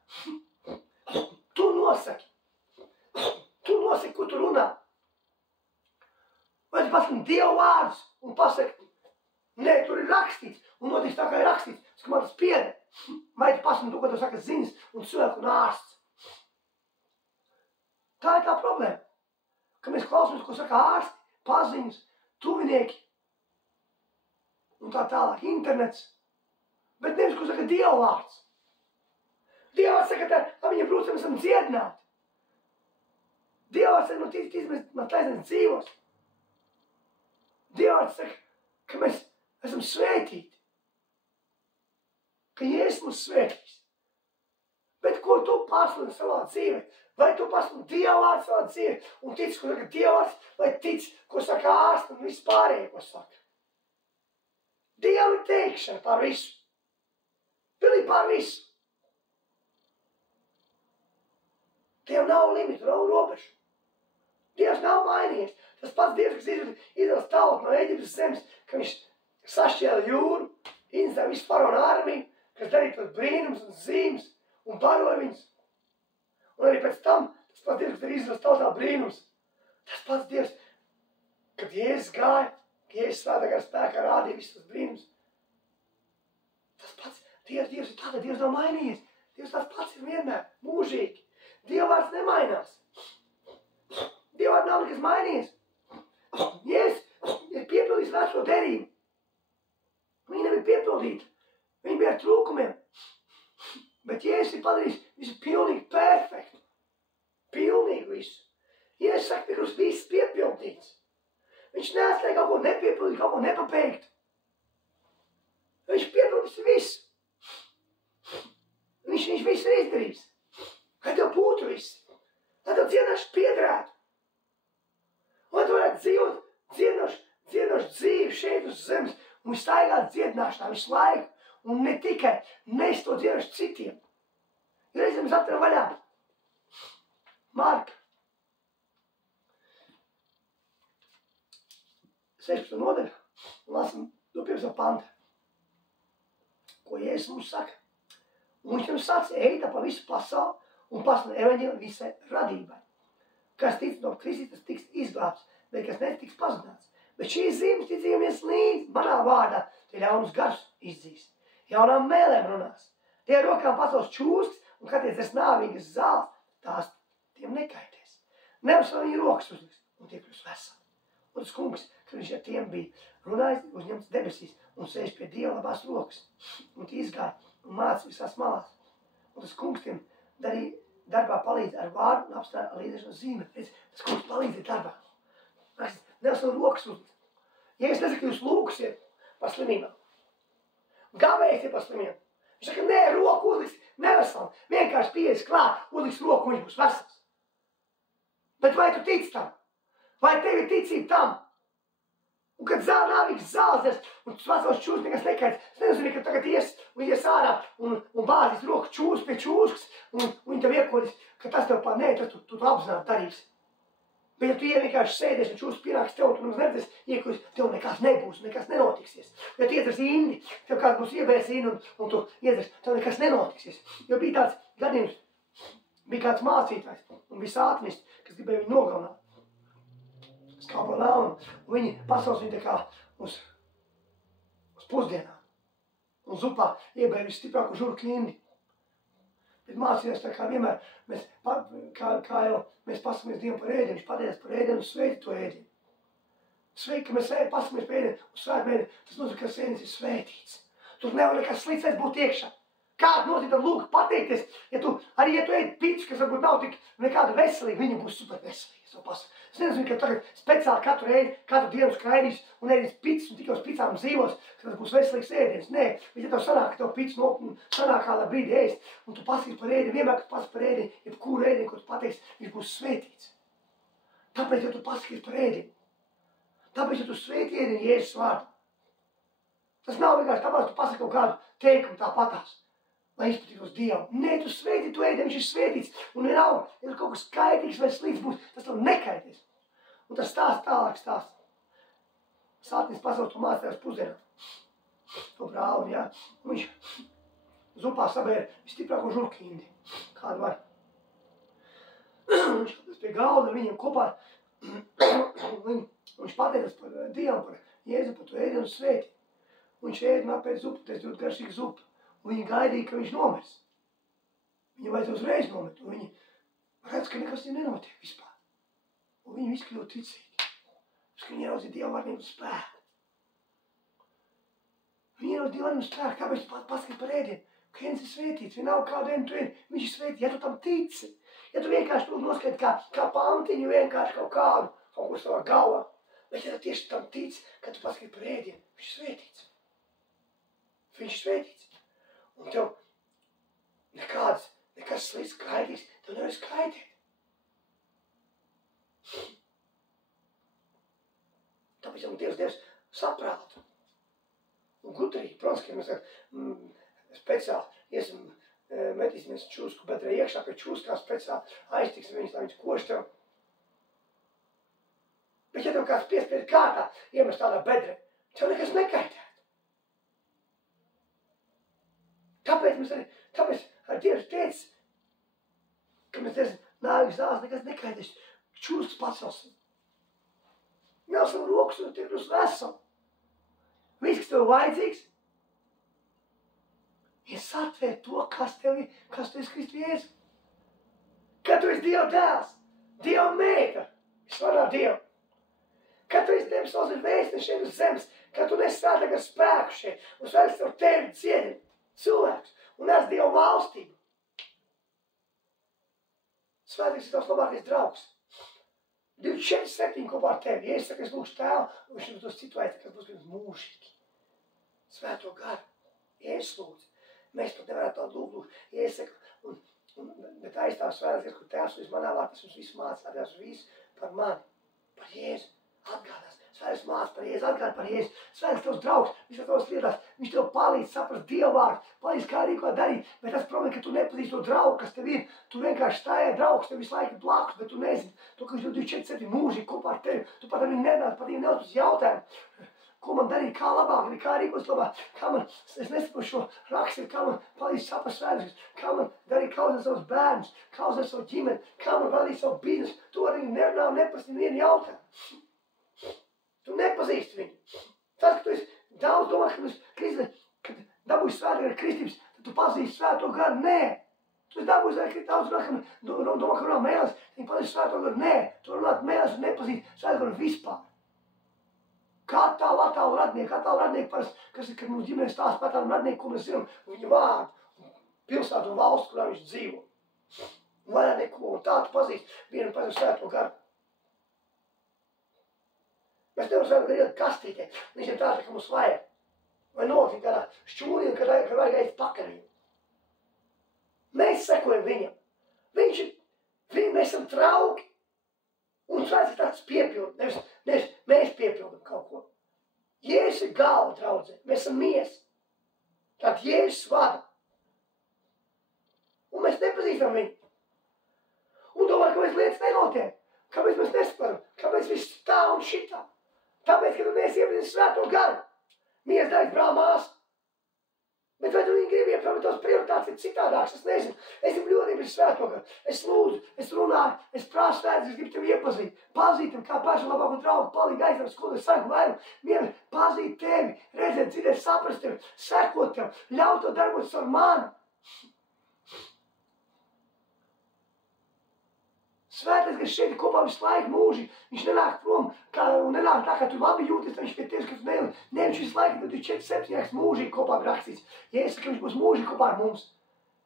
Tu nosaki. Tu nosaki, ko tu runā. Vai tu pasaki Dievu vārdus un pasaki, nē, tur ir rakstīts, un notiks tā, kā ir rakstīts, ka man tas pieder. Vai tu pasaki to, ko tu saka ziņas, un cilvēku un ārsts. Tā ir tā problēma, ka mēs klausāmies, ko saka ārsti, paziņas, tuvinieki, un tā tālāk, internets, bet nevis, ko saka Dieva vārds. Dieva vārds saka, ka viņa brūcē mēs esam dziedināti. Dieva vārds saka, no ticības mēs taisnēs dzīvos. Dieva vārds saka, ka mēs esam svētīti, ka Jēzus mūs svētīs. Bet ko tu pasludini savā dzīvē? Vai tu pasludini Dieva vārdu savā dzīvē un tici, ko saka Dieva vārds, vai tici, ko saka ārsti un viss pārējie, ko saka? Dieva ir teikšana par visu. Pilnīgi par visu. Dievam nav limitu, nav robežu. Dievs nav mainījies. Tas pats Dievs, kas izvels tautu no Eģiptes zemes, ka viņš sašķēla jūru, inicēja visu faraona armiju, kas darīja tos brīnums un zīmes un baroja viņus. Un arī pēc tam tas pats Dievs, kas arī izvels tautā brīnums. Tas pats Dievs, kad Jēzus gāja, ka Jēzus svētākā spēkā rādīja visus tos brīnums. Tas pats Dievs ir tāda, Dievs nav mainījies. Dievs tāds pats ir vienmēr, mūžīgi. Dieva vārds nemainās. Dieva vārds nav nekas mainījies. Jēzus ir piepildījis veco derību. Viņa nebija piepildīta. Viņa bija ar trūkumiem. Bet Jēzus ir padarījis visu pilnīgi perfektu. Pilnīgi visu. Jēzus saka, ka viss piepildīts. Viņš neatstāja kaut ko nepiepildīt, kaut ko nepabeigt. Viņš piepildīs visu. Viņš visu ir izdarījis. Lai tev būtu viss. Lai tev dziedināšana piederētu. Lai tu varētu dzīvot dziedinošu dzīvi šeit uz zemes un staigāt dziedināšanā visu laiku. Un ne tikai nes to dziedināšu citiem. Jo reizēm mēs atveram vaļā. Marka 16. nodaļa. Lasam no 15. panta. Ko Jēzus mums saka? Un viņš mums sacīja, ejiet pa visu pasauli un pasludiniet evaņģēliju visai radībai. Kas tic no Kristus, tas tiks izglābts, bet kas netiks pazudināts. Bet šīs zīmes ticījamies līdzi manā vārdā, tie ļaunus garus izdzīs. Jaunām mēlēm runās. Tie ar rokām pasaules čūskas un kāties tas nāvīgas zāles, tās tiem nekaitēs. Nevis vēl viņa rokas uzliks un tie kļūs veseli. Un tas kungs, kad viņš ar tiem bija runājis, uzņemts debesīs un sēž pie Dieva labās rokas. Un tie izgāja un māca visās malās. Un tas kungs tiem darbā palīdz ar vārdu un apstāja ar līdzēšanas zīmē. Tas kungs palīdz darbā. Nevis no rokas uzlikt. Ja es nesaku, jūs lūksiet par slimībām. Gavēsiet par slimībām. Viņš saka, nē, roku uzliks neveselam. Vienkārši pieies klāt, uzliks roku un viņš būs vesels. Bet vai tu tici tam? Vai tev ir ticība tam? Un kad nāvīgs zāles un tas vesels čūs nekas nekaits, tas nenozīmē, ka tagad ies ārā un bāzīs roku čūs pie čūskas un viņi tev iekodīs, ka tas tev nē, tas tu apzināti darīsi. Bet ja tu vienkārši sēdies un čūs pienāks tev, tu mums neredzēs, iekodīs, tev nekas nebūs, nekas nenotiksies. Ja tu iedzers indi, tev kāds būs iebēs indi un tu iedzers, tev nekas nenotiksies. Jo bija tāds gadījums, Bija kāds mācītājs un bija sātanisti, kas gribēja viņu nogalināt. Skāpa ļaunu, un viņi pasauc viņu tā kā uz pusdienām. Un zupā iebēja visstiprāko žurku indi. Bet mācījās tā kā vienmēr, mēs pasamies Dievam par ēdienu, viņš pateicās par ēdienu un sveiti to ēdienu. Sveiki, ka mēs pasamies par ēdienu un svētu ēdienu, tas nozīmē, ka ēdienas ir svētīts. Tur nevar nekas slikts būt iekšā. Kāda nozīmē lūk pateikties, ja tu ēd picu, kas varbūt nav tik nekāda veselīga, viņa būs super veselīga. Es nezinu, ka tagad speciāli katru dienu skraidīs un ēdīs picas un tikai uz picām dzīvos, ka tas būs veselīgs ēdiens. Nē, bet ja tev sanāk, ka tev pica sanāk kādā brīdī ēst, un tu pasaki par ēdienu, vienmēr, kad tu pasaki par ēdienu, jebkuru ēdienu, ko tu pateiksi, viņš būs svētīts. Tāpēc, ja tu pasaki par ēdienu, tāpēc, ja tu svēti ēdienu Jēzus vārdu, tas nav vienkārši tāpēc, tu pasaki kaut kādu teikumu tāpatās, lai izpatītos Dievam. Nē, tu svēti to ēdienu, viņš ir svētīts, un vienalga, ja kaut kas kaitīgs vai slikts būs, tas tev nekaitīs. Un tas stāsts tālāk stāsts. Sātnis pasauc to mācījās pusdienā. To brāli, jā. Un viņš zupā sabēra visstiprāko žurku indi. Kādu var. Viņš pie galda viņiem kopā. Viņš pateicās par Dievu, par Jēzu, par to ēdienu svētī. Un viņš ēdinā pēc zupu, tas ļoti garšīga zupa. Un viņi gaidīja, ka viņš nomirs. Viņu vajadzēja uzreiz nomirt. Un viņi redz, ka nekas viņam nenotiek vispār. Un viņi visi kļūt ticīgi. Ka viņi ieraudzīja Dievu varnību spēku. Viņi ieraudzīja Dievu varnību spēku. Kāpēc tu paskati par ēdienu? Ka viens ir svētīts. Vienalga kādu ēdienu tu ēdi. Viņš ir svētīts. Ja tu tam tici. Ja tu vienkārši to noskaiti kā pantiņu vienkārši kaut kādu. Kaut ko savā galvā. Bet ja tu tieši tam tici, ka tu paskati par ēdienu. Viņš ir svētīts. Viņš ir svētīts. Un tev nekas slikts kaitīgs. Tev nevar skaitīt. Tāpēc jau Dievs devis saprātu un gudrību. Protams, ka mēs speciāli metīsimies čūsku bedrē iekšā, pie čūskā speciāli aiztiksim viņus, lai viņus koši tev. Bet ja tev kāds piespēd kārtā iemest tādā bedrē, tev nekas nekaitētu. Tāpēc ar Dievs teicis, ka mēs teicam, nāvis zāles nekas nekaitēs, čūskas pacelsim. Melsim rokas un tiek uz veselu. Viss, kas tev vajadzīgs, ir satvērt to, kas tu esi Kristu Jēzu. Kad tu esi Dieva dēls, Dieva meita, visvarā Dievu. Kad tu esi Dievs valsts vēstneši šeit uz zemes, kad tu nesi svētāk ar spēku šeit, un svētāk tev tevi dziedini cilvēks, un nes Dieva valstību. Svētīgs ir tavs labākais draugs. 24/7 kopā ar tevi. Ja es saku, es lūkšu Tēvu, un viņš mums dos citu aicinu, kas būs pirms mūžīgi. Svēto garu. Ja es lūdzu, mēs pat nevarētu tādu lūgt. Ja es saku, bet aizstāv svētīgs, kur Tēvs viss manā vārdā, tas mums visu mācās, atgādās visu par mani, par Jēzu. Atgādās. Svētīgs mācās par Jēzu, atgādās par Jēzu. Svētīgs tavs draugs, visā tavas lietās. Viņš tev palīdz saprast Dievu vārdu, palīdz kā rīko darīt. Bet tas problēma, ka tu nepazīsti to draugu, kas tev ir. Tu vienkārši stājies draugs, tev visu laiku blakus, bet tu nezini. To, ka viņš 24/7 mūžīgi kopā ar tevi. Tu pat ar viņu nenāc, pat viņu neuz uz jautājumu. Ko man darīt, kā labāk, kā rīkos labāk, kā man, es nesaprotu šo raksturu, kā man palīdz saprast svētīgus, kā man darīt kaudzēt savus bērnus, kaudzēt savu ģimeni, kā man vadīt savu biznesu. Tu ar viņu nerunā un neprasti vienu jautājumu. Tu nepazīsti viņu. Tas, ka tu esi daudz domā, kad dabūji svētīgu ar kristības, tad tu pazīsti svēto garu. Nē. Tu esi dabūji ar daudz domā, ka runā mēlis, viņi pazīsti svēto garu. Nē. Tu runāt mēlis un nepazīsti svēto garu vispār. Kā attālu radnieki parasti, kas ir, kad mums ģimenes stāsts par tādu radnieku, ko mēs zinām, viņa vārdu, pilsētu un valstu, kurā viņš dzīvo. Un vairāk neko, un tā tu pazīsti vienu par svēto garu. Mēs nevaram svēto garu ielikt kastītē, viņam tā, ka mums vajag. Vai nolikt kādā šķūrī, kad vajag aizt pakaļ viņu. Mēs sekojam viņam. Mēs esam trauki. Un svēts ir tāds piepildi, nevis mēs piepildam kaut ko. Jēzus ir galva, draudzē, mēs esam miesa. Tātad Jēzus vada. Un mēs nepazīstam viņu. Un domāju, kāpēc lietas nenotiek, kāpēc mēs nesaparam, kāpēc viss tā un šitā. Tāpēc, ka tu neesi iepazīstis svēto garu. Mies darīt brāl māsu. Bet vai tu viņi gribi, ja tos prioritātes ir citādāks, es nezinu. Es gribu ļoti būt svēto, es lūdzu, es runāju, es prasu svētību, es gribu tevi iepazīt. Pazīt tevi kā pašu labāko draugu, palīgi aizdevs, ko es saku vairāk. Vienmēr pazīt tevi, redzēt, dzirdēt, saprast tevi, sekot tevi, ļaut to darboties ar mani. Svētais, kas šeit ir kopā visu laiku mūži, viņš nenāk prom, un nenāk tā, ka tu labi jūties, viņš pie tevis, ka tu nevis visu laiku, bet tu 4-7 jāks mūžīgi kopā rakstīts. Ja es saku, ka viņš būs mūžīgi kopā ar mums,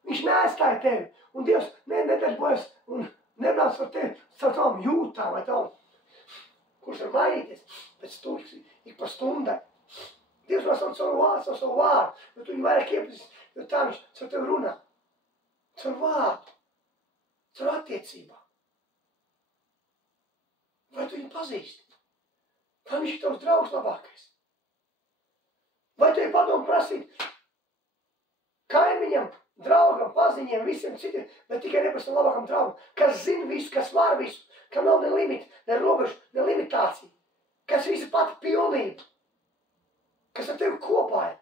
viņš neatstāja tevi, un Dievs nedarbojas un nebrauc ar tevi, caur tām jūtām vai tām, kurš var mainīties pēc stūrks, ik pa stundai. Dievs var savu vārdu, jo tu viņu vairāk iepazīsti, jo tā viņš caur tevi runā. Caur vārdu, caur attiecībām. Vai tu viņu pazīsti? Vai viņš ir tavs draugs labākais? Vai tu ir padomu prasīt kaimiņam, draugam, paziņiem, visiem citiem, bet tikai neprasam labākam draugam, kas zina visu, kas var visu, kam nav ne limita, ne robežu, ne limitācija, kas visa pati pilnība, kas ar tevi kopā ir,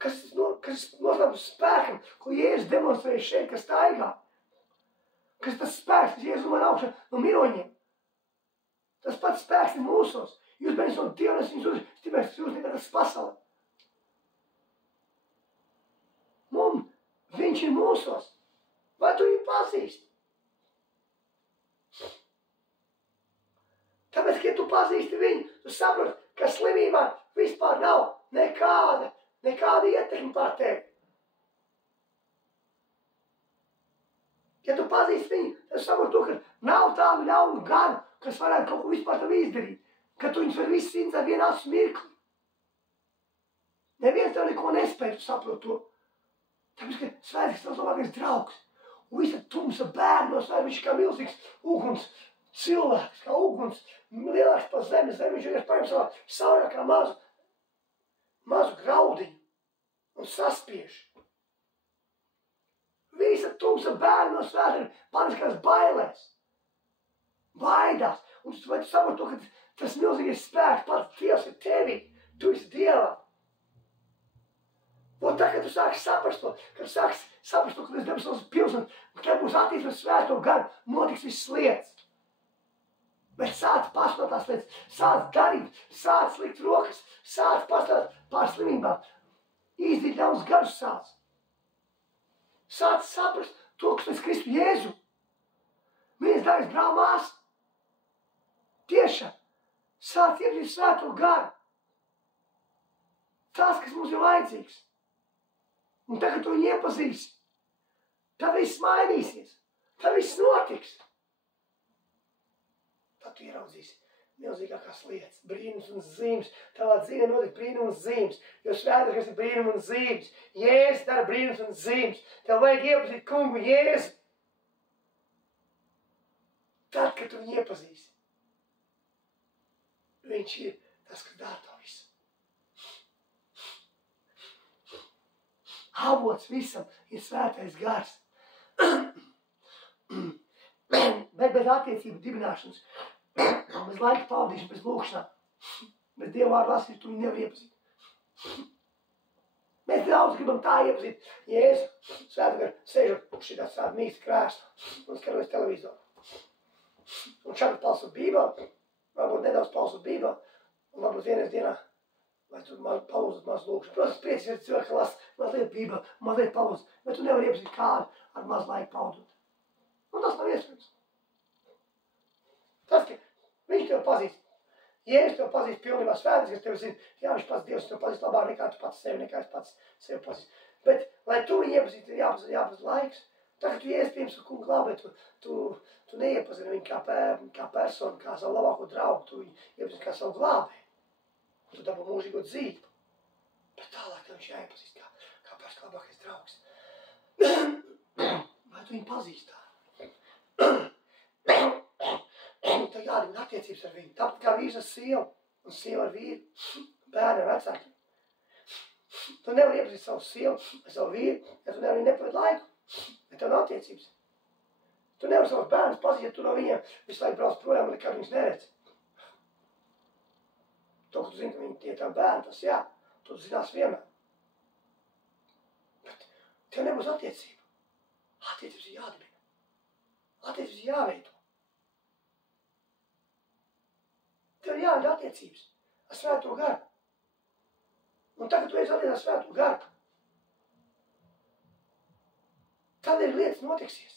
kas noslēpums spēkam, ko Jēzus demonstrēja šeit, kas staigā, kas tas spēks, kas Jēzus man augšā no miroņiem. Tas pats spēks ir mūsos. Jūs bērni no Dieva, es viņus uzstīpēs, kas jūs nekad tas pasaulē. Viņš ir mūsos. Vai tu viņu pazīsti? Tāpēc, ka tu pazīsti viņu, tu saproti, ka slimībā vispār nav nekāda ietekme pār tevi. Ja tu pazīsti viņu, tad saproti to, ka nav tādu ļaunu garu, kas varētu kaut ko vispār tev izdarīt, ka tu viņus var visus cienīt ar vienu acu mirkli. Neviens tev neko nespēj, tu saproti to. Tāpēc, ka svētīgs tavs labākais draugs. Un visa tumsa bērnos, viņš kā milzīgs uguns cilvēks, kā uguns lielāks pa zemi. Viņš vienkārši paņem savā saurā kā mazu graudiņu un saspiež. Visa tumsa bērnos ir paniskās bailēs. Baidās. Un vai tu saproti to, ka tas milzīgais spēks pats Dievs ir tevī. Tu esi Dievā. Un tā, kad tu sāksi saprast to, kad sāksi saprast to, ka tas debesīs pils un kad būs attīstības svēto garu, notiks visas lietas. Bet sāc pašnot tās lietas, sāc darīt, sāc likt rokas, sāc pastāvēt pār slimībām, izdīt ļauns garus sāc. Sāc saprast to, kas pēc Kristu Jēzu. Viens dārgs brāl māsa. Tiešām, sāc iepazīt svēto garu. Tas, kas mums ir vajadzīgs. Un tagad tu viņu iepazīsi. Tad viss mainīsies. Tad viss notiks. Tad tu ieraudzīsi milzīgākās lietas, brīnums un zīmes. Tavā dzīvē notiek brīnums un zīmes. Jo svētais, kas ir brīnums un zīmes. Jēzus dara brīnums un zīmes. Tev vajag iepazīt kungu Jēzu. Tad, kad tu viņu iepazīsi. Viņš ir tas, kas dara to visu. Avots visam ir svētais gars. Bet bez attiecību dibināšanas, bez laika pavadīšanas, bez lūkšanām, bez Dieva vārdu lasīt, tu viņu nevar iepazīt. Mēs daudz gribam tā iepazīt. Jēzu, svētā garu, sēžot šitā svētā mīsta krēsla un skatoties televizoru. Un šādi palasot Bībeli, varbūt nedaudz palasot Bībeli, un varbūt vienreiz dienā, vai tu palūdzat maz lūkšanu. Protams, priecīgs ir cilvēki, ka lasa mazliet Bībeli, mazliet palūdzat, bet tu nevari iepazīt kādu ar maz laika pavadot. Un tas nav iespējams. Tas, ka viņš tev pazīst, Jēzus tev pazīst pilnībā svētīgs, kas tev zina, jā, viņš pats Dievs tev pazīst labāk nekā tu pats sevi, nekā es pats sevi pazīst. Bet, lai tu viņu iepazīst, ir jāpazīt laiks. Tā, ka tu Jēzus pieņems kungu glābē, tu neiepazini viņu kā personu, kā savu labāko draugu, tu viņu iepazini kā savu glābē. Tu dabū mūžīgo dzīvi. Bet tālāk tev viņš jāiepazīst kā pēc labākais draugs. Vai tu viņu pazīst tā? Tev jādibina attiecības ar viņu. Tāpat kā vīrs ar sievu un sieva ar vīru, bērni ar vecākiem. Tu nevari iepazīst savu sievu ar savu vīru, ja tu nevari nepavēt laiku. Bet tev nav attiecības. Tu nevari savus bērnus pazīst, ja tu no viņiem visu laiku brauc projām, nekad viņus neredzi. To, ka tu zini, ka viņi tie tavi bērni, tas jā, tu zinās vienmēr. tev nebūs attiecība. Attiecības ir jādibina. Attiecības ir jāveido. Tev ir jāveido attiecības ar Svēto garu. Un tagad tu esi attiecībā ar Svēto garu. Tad ir lietas notiksies.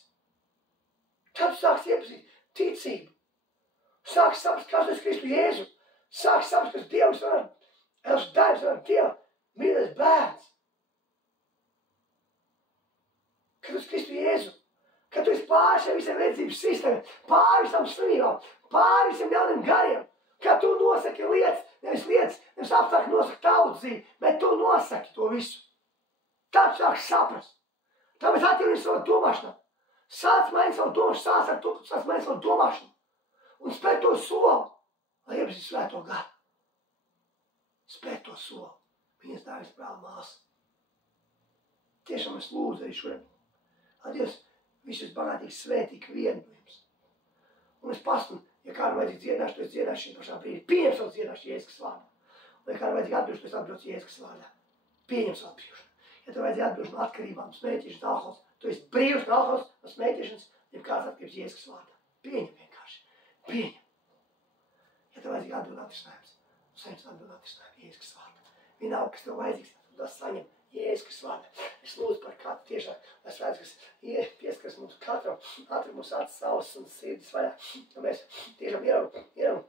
Tad tu sāks iepazīt ticību. Sāks saprast, kas ir Kristu Jēzu. Sāks saprast, kas Dievs var. Elš darbs var Dievu mīlēs bērns. Kad tu esi Kristu Jēzu. Kad tu esi pāri šai visai redzības sistēmai. Pāri visam slimībām. Pāri visam jauniem gariem. Kad tu nosaki lietas, nevis apstākļi nosaka tavu dzīvi, bet tu nosaki to visu. Tad sāk saprast. Tāpēc attīrīju savu domāšanu. Sāc mainīt savu domāšanu, sāc ar to, sāc mainīt savu domāšanu. Un spēr to soli, lai iepazītu Svēto garu. Spēr to soli. Viņas dārgas brāl māsa. Tiešām es lūdzu arī šodien. Lai Dievs visus bagātīgi svētīgi vienu no jums. Un es pasunu, ja kādam vajadzīgs dziedināšu, to es dziedināšu šī pašā brīdī. Pieņem savu dziedināšu Jēzus vārdā. Un ja kādam vajadzīgs atbrīvošanu, to es atbrīvošu Jēzus vārdā. Pieņem savu atbrīvošanu. Ja tev vajadzēja atbrīvošanu no atkarībām, smēķēšanas, alkohols, tu esi brīvs no alkohols, no smēķēšanas, ja kāds atkarības Jēzus vārdā. Pieņem vienkārši. Pieņem. Ja tev vajadzīga atbildi atrisinājums, saņems atbildi atrisinājums Jēzus vārdā. Vienalga, kas tev vajadzīgs, tu tas saņem Jēzus vārdā. Es lūdzu par katru tiešām, lai Svētais, kas pieskaras mums katram, atver mūsu acis, ausis un sirdis vaļā. Ja mēs tiešām ieram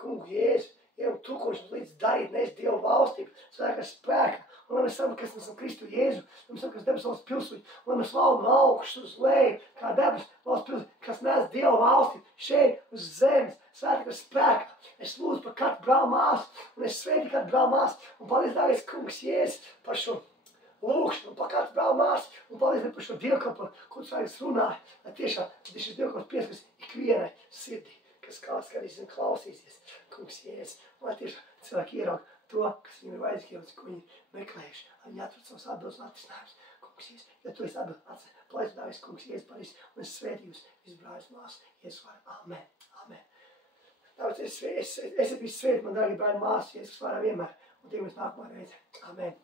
kungu Jēzu, ieram tu, ko viņš mums līdz darīt, nes Dievu valstību, Svētā spēka. Un lai mēs savam, kas mēs esam Kristu Jēzu, lai mēs savam, kas debes valsts pilsūņi, un lai mēs slavam no augšas uz leju, kā debes valsts pilsūņi, kas nes Dievu valstību šeit uz zemes, Svētā spēkā. Es lūdzu par katru brāl māsu, un es sveitu katru brāl māsu, un paldies Dāvies kungs Jēzus par šo lūkšanu, un par katru brāl māsu, un paldies par šo dievkalpojumu, ko tu Svētais runāja, lai tiešām šis dievkalpojums pieskaras ikvienai sirdī, kas skatīsies un klausīsies, kungs Jēzus, un lai tiešām cilvēki ieraug to, kas viņiem ir vajadzīgs, ko viņi meklējuši, lai viņi atrod savus atbildes un atrisinājumus. Kungs Jēzus, ja tu esi atbildes, palīdz Dāvies kungs Jēzus par visu, un es svētīju jūs, visu brāļus māsas, Jēzus vārdā. Amen. Amen. Tāpēc esiet visi svētīti, man dārgi brāļi māsas, Jēzus vārdā vienmēr, un tiekamies nākamā reize. Amen.